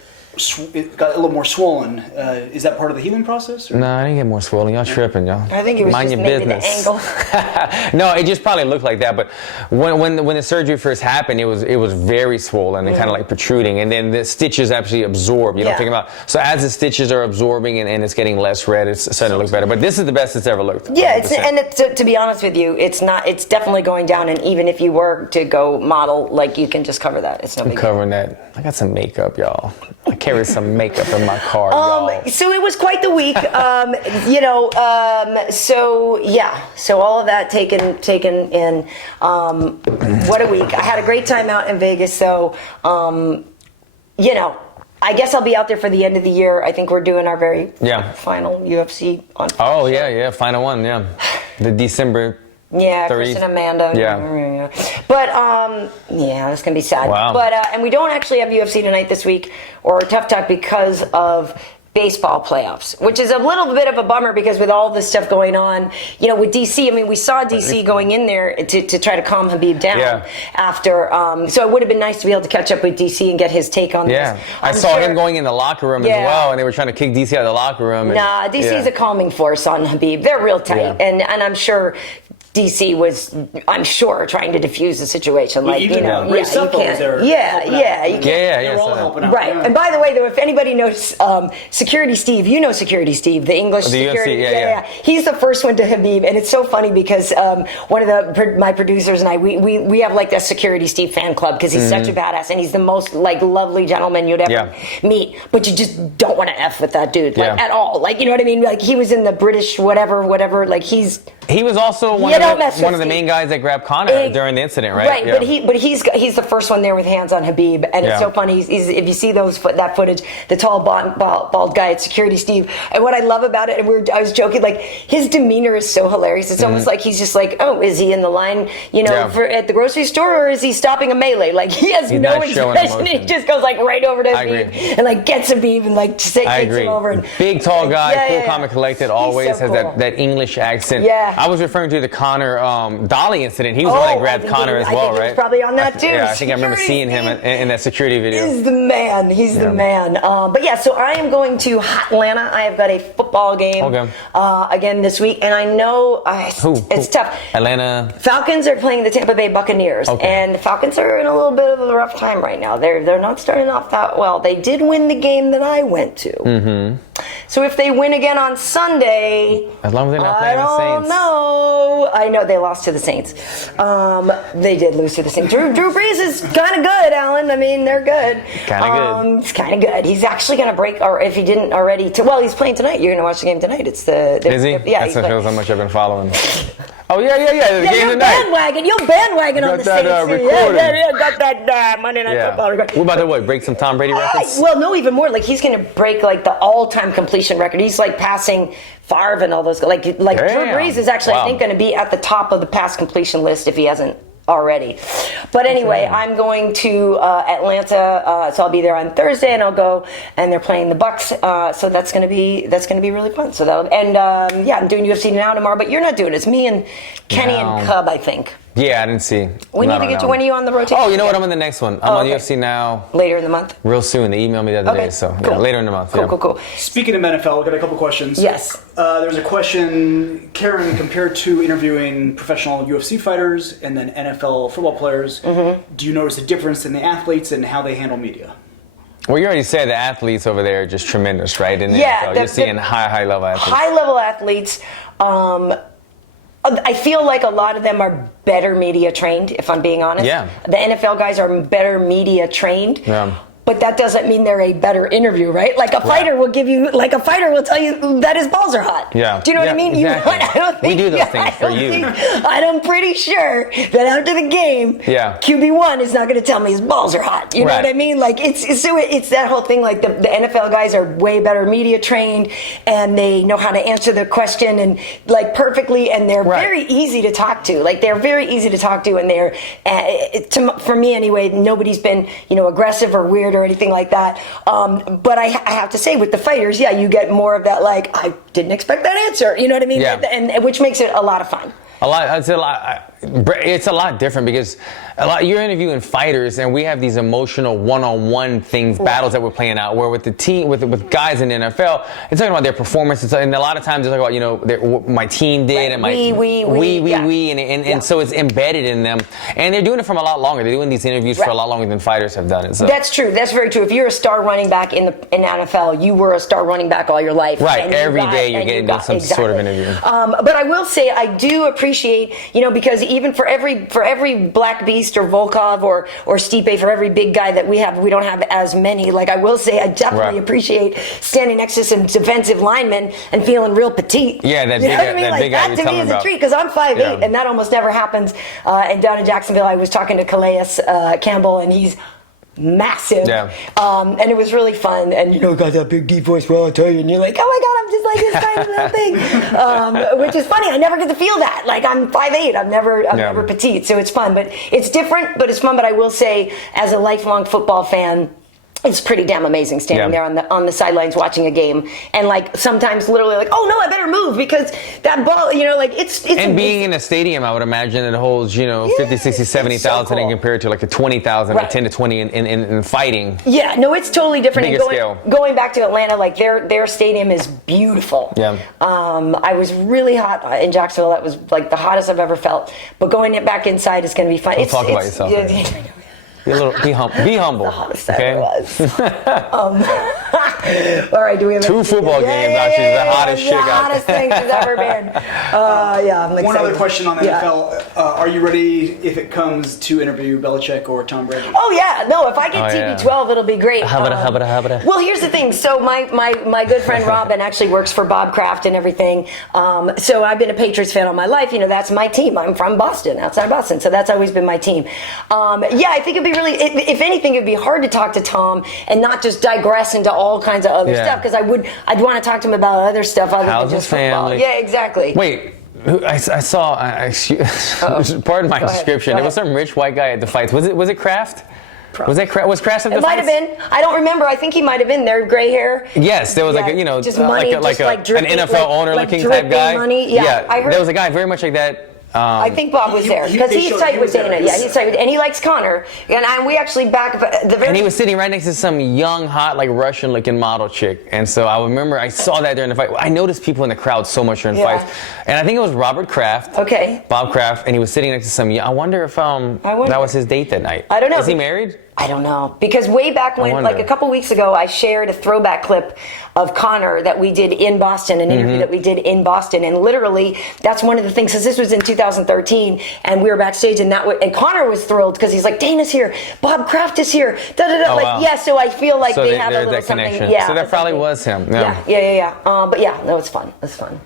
it got a little more swollen. Is that part of the healing process? Or? No, I didn't get more swollen. Y'all tripping, y'all. I think it was Mind just your maybe business. the angle. No, it just probably looked like that. But when the surgery first happened, it was very swollen and kind of like protruding, and then the stitches actually absorb. You know what I'm talking about? So as the stitches are absorbing and it's getting less red, it's starting to look better. But this is the best it's ever looked. Yeah, to be honest with you, it's not. It's definitely going down. And even if you were to go model, like you can just cover that. It's no big deal. Covering that. I got some makeup, y'all. I carry some makeup in my car, y'all. So it was quite the week, so yeah, so all of that taken in. What a week! I had a great time out in Vegas, though. I guess I'll be out there for the end of the year. I think we're doing our very final UFC on. Oh yeah, final one, the December. Yeah, 30th. Chris and Amanda. Yeah. But that's gonna be sad. Wow. But and we don't actually have UFC tonight this week or Tough Talk because of baseball playoffs, which is a little bit of a bummer because with all this stuff going on, with DC, I mean, we saw DC going in there to try to calm Khabib down after. So it would have been nice to be able to catch up with DC and get his take on this. Yeah, I saw him going in the locker room as well, and they were trying to kick DC out of the locker room. Nah, DC's a calming force on Khabib. They're real tight, and I'm sure DC was, I'm sure, trying to diffuse the situation. Like, you can't. You can't. They're all helping out. Right. Yeah. And by the way, though, if anybody knows Security Steve, Security Steve, the English security. UFC, He's the first one to Khabib, and it's so funny because one of my producers and I, we have like a Security Steve fan club because he's such a badass and he's the most like lovely gentleman you'd ever meet. But you just don't want to f with that dude at all. Like, you know what I mean? Like, he was in the British whatever. Like, he was also one of the main guys that grabbed Conor during the incident, right? Right, but he's the first one there with hands on Khabib, and it's so funny. He's if you see that footage, the tall bald guy at Security Steve, and what I love about it, and I was joking, like his demeanor is so hilarious. It's almost like he's just like, oh, is he in the line, at the grocery store, or is he stopping a melee? Like he has no expression. He just goes like right over to Khabib and like gets Khabib and like takes him over. And, big tall guy, cool, calm and collected. Always has that English accent. Yeah. I was referring to the Conor Dolly incident. He was the one that grabbed Conor as well, right? He was probably on that too. Yeah, I think I remember seeing him in that security video. He's the man. He's the man. But yeah, so I am going to Atlanta. I have got a football game again this week, and I know it's tough. Atlanta Falcons are playing the Tampa Bay Buccaneers, and the Falcons are in a little bit of a rough time right now. They're not starting off that well. They did win the game that I went to. Mm-hmm. So if they win again on Sunday, as long as they're not playing the Saints. I know they lost to the Saints. They did lose to the Saints. Drew Brees is kind of good, Alan. I mean, they're good. Kind of good. He's kind of good. He's actually going to break, or if he didn't already, he's playing tonight. You're going to watch the game tonight. It's Is he? Yeah. That shows how much I've been following. Oh, yeah. The game you're tonight. You're bandwagon on the Saints. Got that Monday Night Football recording. We're about to break some Tom Brady records? Well, no, even more. Like, he's going to break, like, the all-time completion record. He's, like, passing Favre and all those. Like Drew Brees is actually, I think, going to be at the top of the pass completion list if he hasn't already. But anyway, I'm going to Atlanta, so I'll be there on Thursday, and I'll go, and they're playing the Bucks, so that's going to be really fun. So I'm doing UFC Now tomorrow, but you're not doing it. It's me and Kenny and Cub, I think. Yeah, I didn't see. When are you on the rotation? Oh, you know what? I'm in the next one. I'm on UFC Now. Later in the month? Real soon. They emailed me the other day, so cool. Later in the month. Cool. Speaking of NFL, I've got a couple questions. Yes. There's a question, Karyn, compared to interviewing professional UFC fighters and then NFL football players, do you notice a difference in the athletes and how they handle media? Well, you already said the athletes over there are just tremendous, right? In the NFL. You're seeing high-level athletes. High-level athletes. I feel like a lot of them are better media trained, if I'm being honest. Yeah. The NFL guys are better media trained. Yeah. But that doesn't mean they're a better interview, right? Like a fighter will tell you that his balls are hot. Yeah. Do you know what I mean? Exactly. We do those things for you. I'm pretty sure that after the game, QB1 is not going to tell me his balls are hot. You know what I mean? Like it's that whole thing. Like the NFL guys are way better media trained, and they know how to answer the question and like perfectly, and they're very easy to talk to. Like they're very easy to talk to, and they're for me anyway. Nobody's been aggressive or weird or anything like that. But I have to say, with the fighters, you get more of that, like, I didn't expect that answer. You know what I mean? Yeah. And which makes it a lot of fun. It's a lot. It's a lot different because you're interviewing fighters, and we have these emotional one-on-one things, battles that we're playing out. Where with the team, with guys in the NFL, it's talking about their performance. And a lot of times it's talking about my team did, and my we, and so it's embedded in them, and they're doing it from a lot longer. They're doing these interviews for a lot longer than fighters have done it. So. That's true. That's very true. If you're a star running back in the NFL, you were a star running back all your life. Right. Every day you're getting some sort of interview. But I will say I do appreciate, because even for every Black Beast or Volkov or Stipe, for every big guy that we don't have as many. Like, I will say I definitely appreciate standing next to some defensive linemen and feeling real petite. Yeah, that big guy that to me is a treat because I'm 5'8", and that almost never happens. And down in Jacksonville, I was talking to Calais Campbell, and he's massive. Yeah. And it was really fun. And got that big deep voice, well, I'll tell you. And you're like, oh my God, I'm just like this tiny little thing. Which is funny. I never get to feel that. Like, I'm 5'8". I'm never petite. So it's fun. But it's different, but it's fun. But I will say, as a lifelong football fan, it's pretty damn amazing standing there on the sidelines watching a game, and like sometimes literally like, oh no, I better move because that ball, it's and being in a stadium, I would imagine it holds 50, 60, 70,000 so cool. And compared to like a 20,000 or 10 to 20 in fighting. Yeah, no, it's totally different. Bigger scale. Going back to Atlanta, like their stadium is beautiful. Yeah. I was really hot in Jacksonville. That was like the hottest I've ever felt. But going back inside is going to be fun. Talk about yourself. Be humble. Okay. Was. All right, do we have 2 football games? She's the hottest chick out there. The hottest thing she's ever been. I'm excited. One other question on the NFL. Are you ready if it comes to interview Belichick or Tom Brady? Oh yeah, no. If I get TB12, it'll be great. Habba. Well, here's the thing. So my good friend Robin actually works for Bob Kraft and everything. So I've been a Patriots fan all my life. That's my team. I'm from Boston, outside Boston. So that's always been my team. I think it'd be really, if anything, it'd be hard to talk to Tom and not just digress into all kinds of other stuff, because I'd want to talk to him about other stuff other than just football. Family. Yeah, exactly. Wait, I saw. Pardon my description. There was some rich white guy at the fights. Was it Kraft? Was Kraft at the fights? It might have been. I don't remember. I think he might have been there. Gray hair. Yes, there was just money, an NFL owner looking type guy. Money. Yeah, I heard. There was a guy very much like that. I think Bob was there because he's tight with Dana. Yeah, he's tight with, and he likes Conor. And we actually and he was sitting right next to some young, hot, like Russian-looking model chick. And so I remember I saw that during the fight. I noticed people in the crowd so much during fights. And I think it was Robert Kraft. Okay. Bob Kraft, and he was sitting next to some. I wonder if that was his date that night. I don't know. Is he married? I don't know, because way back when, like a couple weeks ago, I shared a throwback clip of Conor that we did in Boston, an interview that we did in Boston, and literally that's one of the things, because this was in 2013, and we were backstage, and Conor was thrilled because he's like, Dana's here, Bob Kraft is here, wow. So I feel like they have a little something. Connection. Yeah, so that probably was him. Yeah. But no, it's fun. It's fun.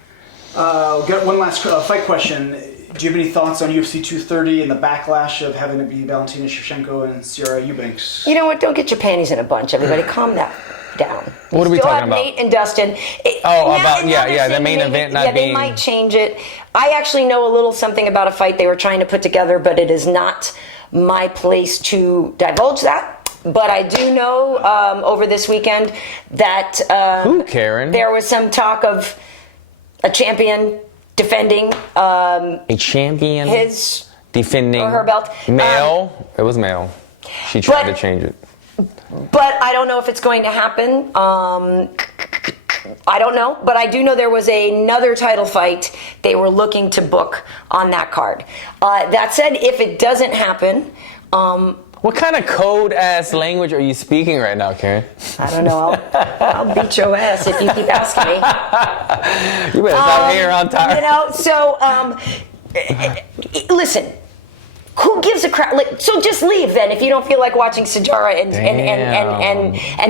Got one last fight question. Do you have any thoughts on UFC 230 and the backlash of having it be Valentina Shevchenko and Sierra Eubanks? You know what? Don't get your panties in a bunch, everybody. Calm that down. What are we talking about? Nate and Dustin. The main event not being... they might change it. I actually know a little something about a fight they were trying to put together, but it is not my place to divulge that. But I do know over this weekend that... Who, Karyn? There was some talk of a champion defending a champion defending her belt. Male. It was male. She tried to change it. But I don't know if it's going to happen. I don't know, but I do know there was another title fight they were looking to book on that card. That said, if it doesn't happen, what kind of code-ass language are you speaking right now, Karyn? I don't know. I'll beat your ass if you keep asking me. You better stop here on time. Listen. Who gives a crap? So just leave then if you don't feel like watching Sajara and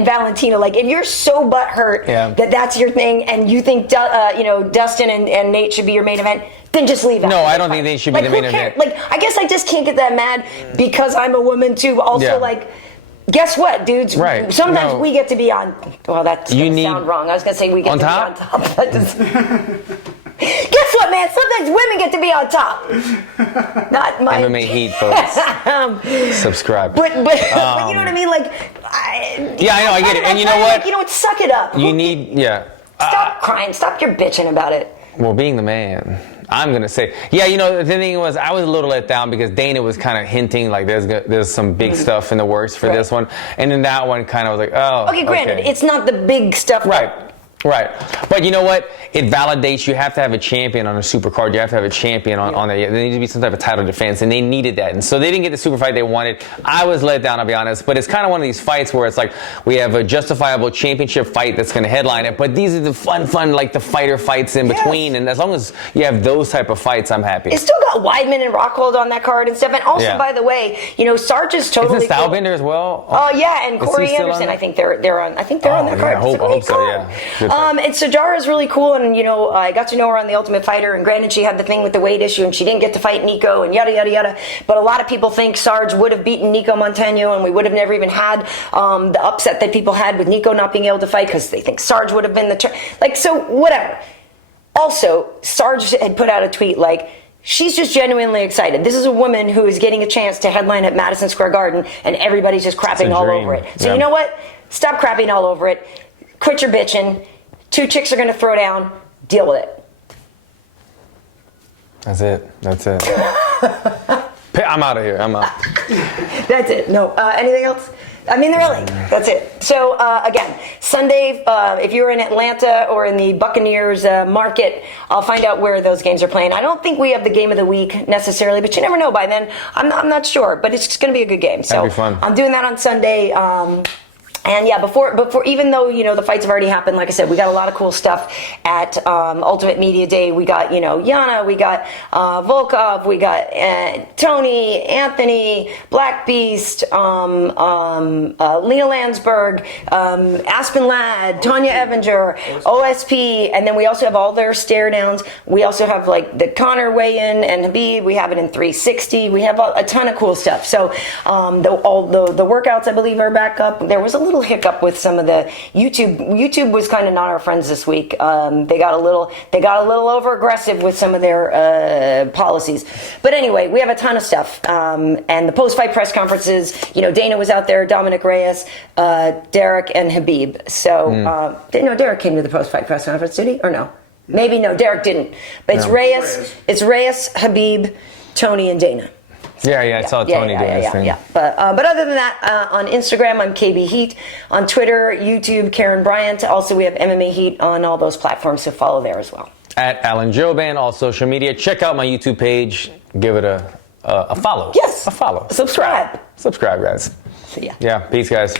Valentina. Like, if you're so butthurt that that's your thing, and you think Dustin and Nate should be your main event, then just leave. No, I don't think they should be the main event. Like, I guess I just can't get that mad because I'm a woman too. Also, guess what, dudes? Right. Sometimes we get to be on. Well, that's going to sound wrong. I was going to say we get to be on top. Guess what, man? Sometimes women get to be on top. Not my MMA Heat, folks. Subscribe. But you know what I mean? I know, I get it. And you know what? Suck it up. You need, Stop crying. Stop your bitching about it. Well, being the man, I'm gonna say, yeah. You know, the thing was, I was a little let down because Dana was kind of hinting like there's some big stuff in the works for this one, and then that one kind of was like, oh. Okay, granted, it's not the big stuff. Right. Right. But you know what? It validates you have to have a champion on a super card. You have to have a champion on there. There needs to be some type of title defense, and they needed that. And so they didn't get the super fight they wanted. I was let down, I'll be honest. But it's kind of one of these fights where it's like we have a justifiable championship fight that's going to headline it. But these are the fun, like the fighter fights in between. And as long as you have those type of fights, I'm happy. It's still got Weidman and Rockhold on that card and stuff. And also, by the way, you know, Sarge is totally Isn't Stylebender as well? Oh, yeah, and Corey Anderson. I think they're on. I think they're on that card. I hope so. Yeah. And Sajara is really cool, and you know, I got to know her on The Ultimate Fighter, and granted, she had the thing with the weight issue, and she didn't get to fight Nico, and yada yada yada. But a lot of people think Sarge would have beaten Nico Montano, and we would have never even had the upset that people had with Nico not being able to fight because they think Sarge would have been the so whatever. Also, Sarge had put out a tweet like, she's just genuinely excited. This is a woman who is getting a chance to headline at Madison Square Garden, and everybody's just crapping all over it. So you know what? Stop crapping all over it. Quit your bitching. 2 chicks are going to throw down. Deal with it. That's it. I'm out of here. I'm out. That's it. No. Anything else? I mean, really, that's it. So, again, Sunday, if you're in Atlanta or in the Buccaneers market, I'll find out where those games are playing. I don't think we have the game of the week necessarily, but you never know by then. I'm not sure, but it's just going to be a good game. So that'll be fun. I'm doing that on Sunday. And yeah, before even though, you know, the fights have already happened, like I said, we got a lot of cool stuff at Ultimate Media Day. We got, you know, Yana, we got Volkov, we got Tony, Anthony, Black Beast, Lena Landsberg, Aspen Ladd, Tanya Evinger, OSP, and then we also have all their stare downs. We also have like the Conor weigh-in and Khabib. We have it in 360. We have a ton of cool stuff. So all the workouts, I believe, are back up. There was a little hiccup with some of the YouTube was kind of not our friends this week. They got a little over aggressive with some of their policies, but anyway, we have a ton of stuff, and the post-fight press conferences, you know, Dana was out there, Dominick, Reyes, Derrick, and Khabib. So no, Derrick came to the post-fight press conference, did he? Or no, maybe no, Derrick didn't, but it's Reyes, Khabib, Tony, and Dana. Yeah, I saw Tony doing this thing. But other than that, on Instagram, I'm KB Heat. On Twitter, YouTube, Karyn Bryant. Also, we have MMA Heat on all those platforms, so follow there as well. At Alan Jouban, all social media. Check out my YouTube page. Give it a follow. Yes. A follow. Subscribe, guys. See ya. Yeah, peace, guys.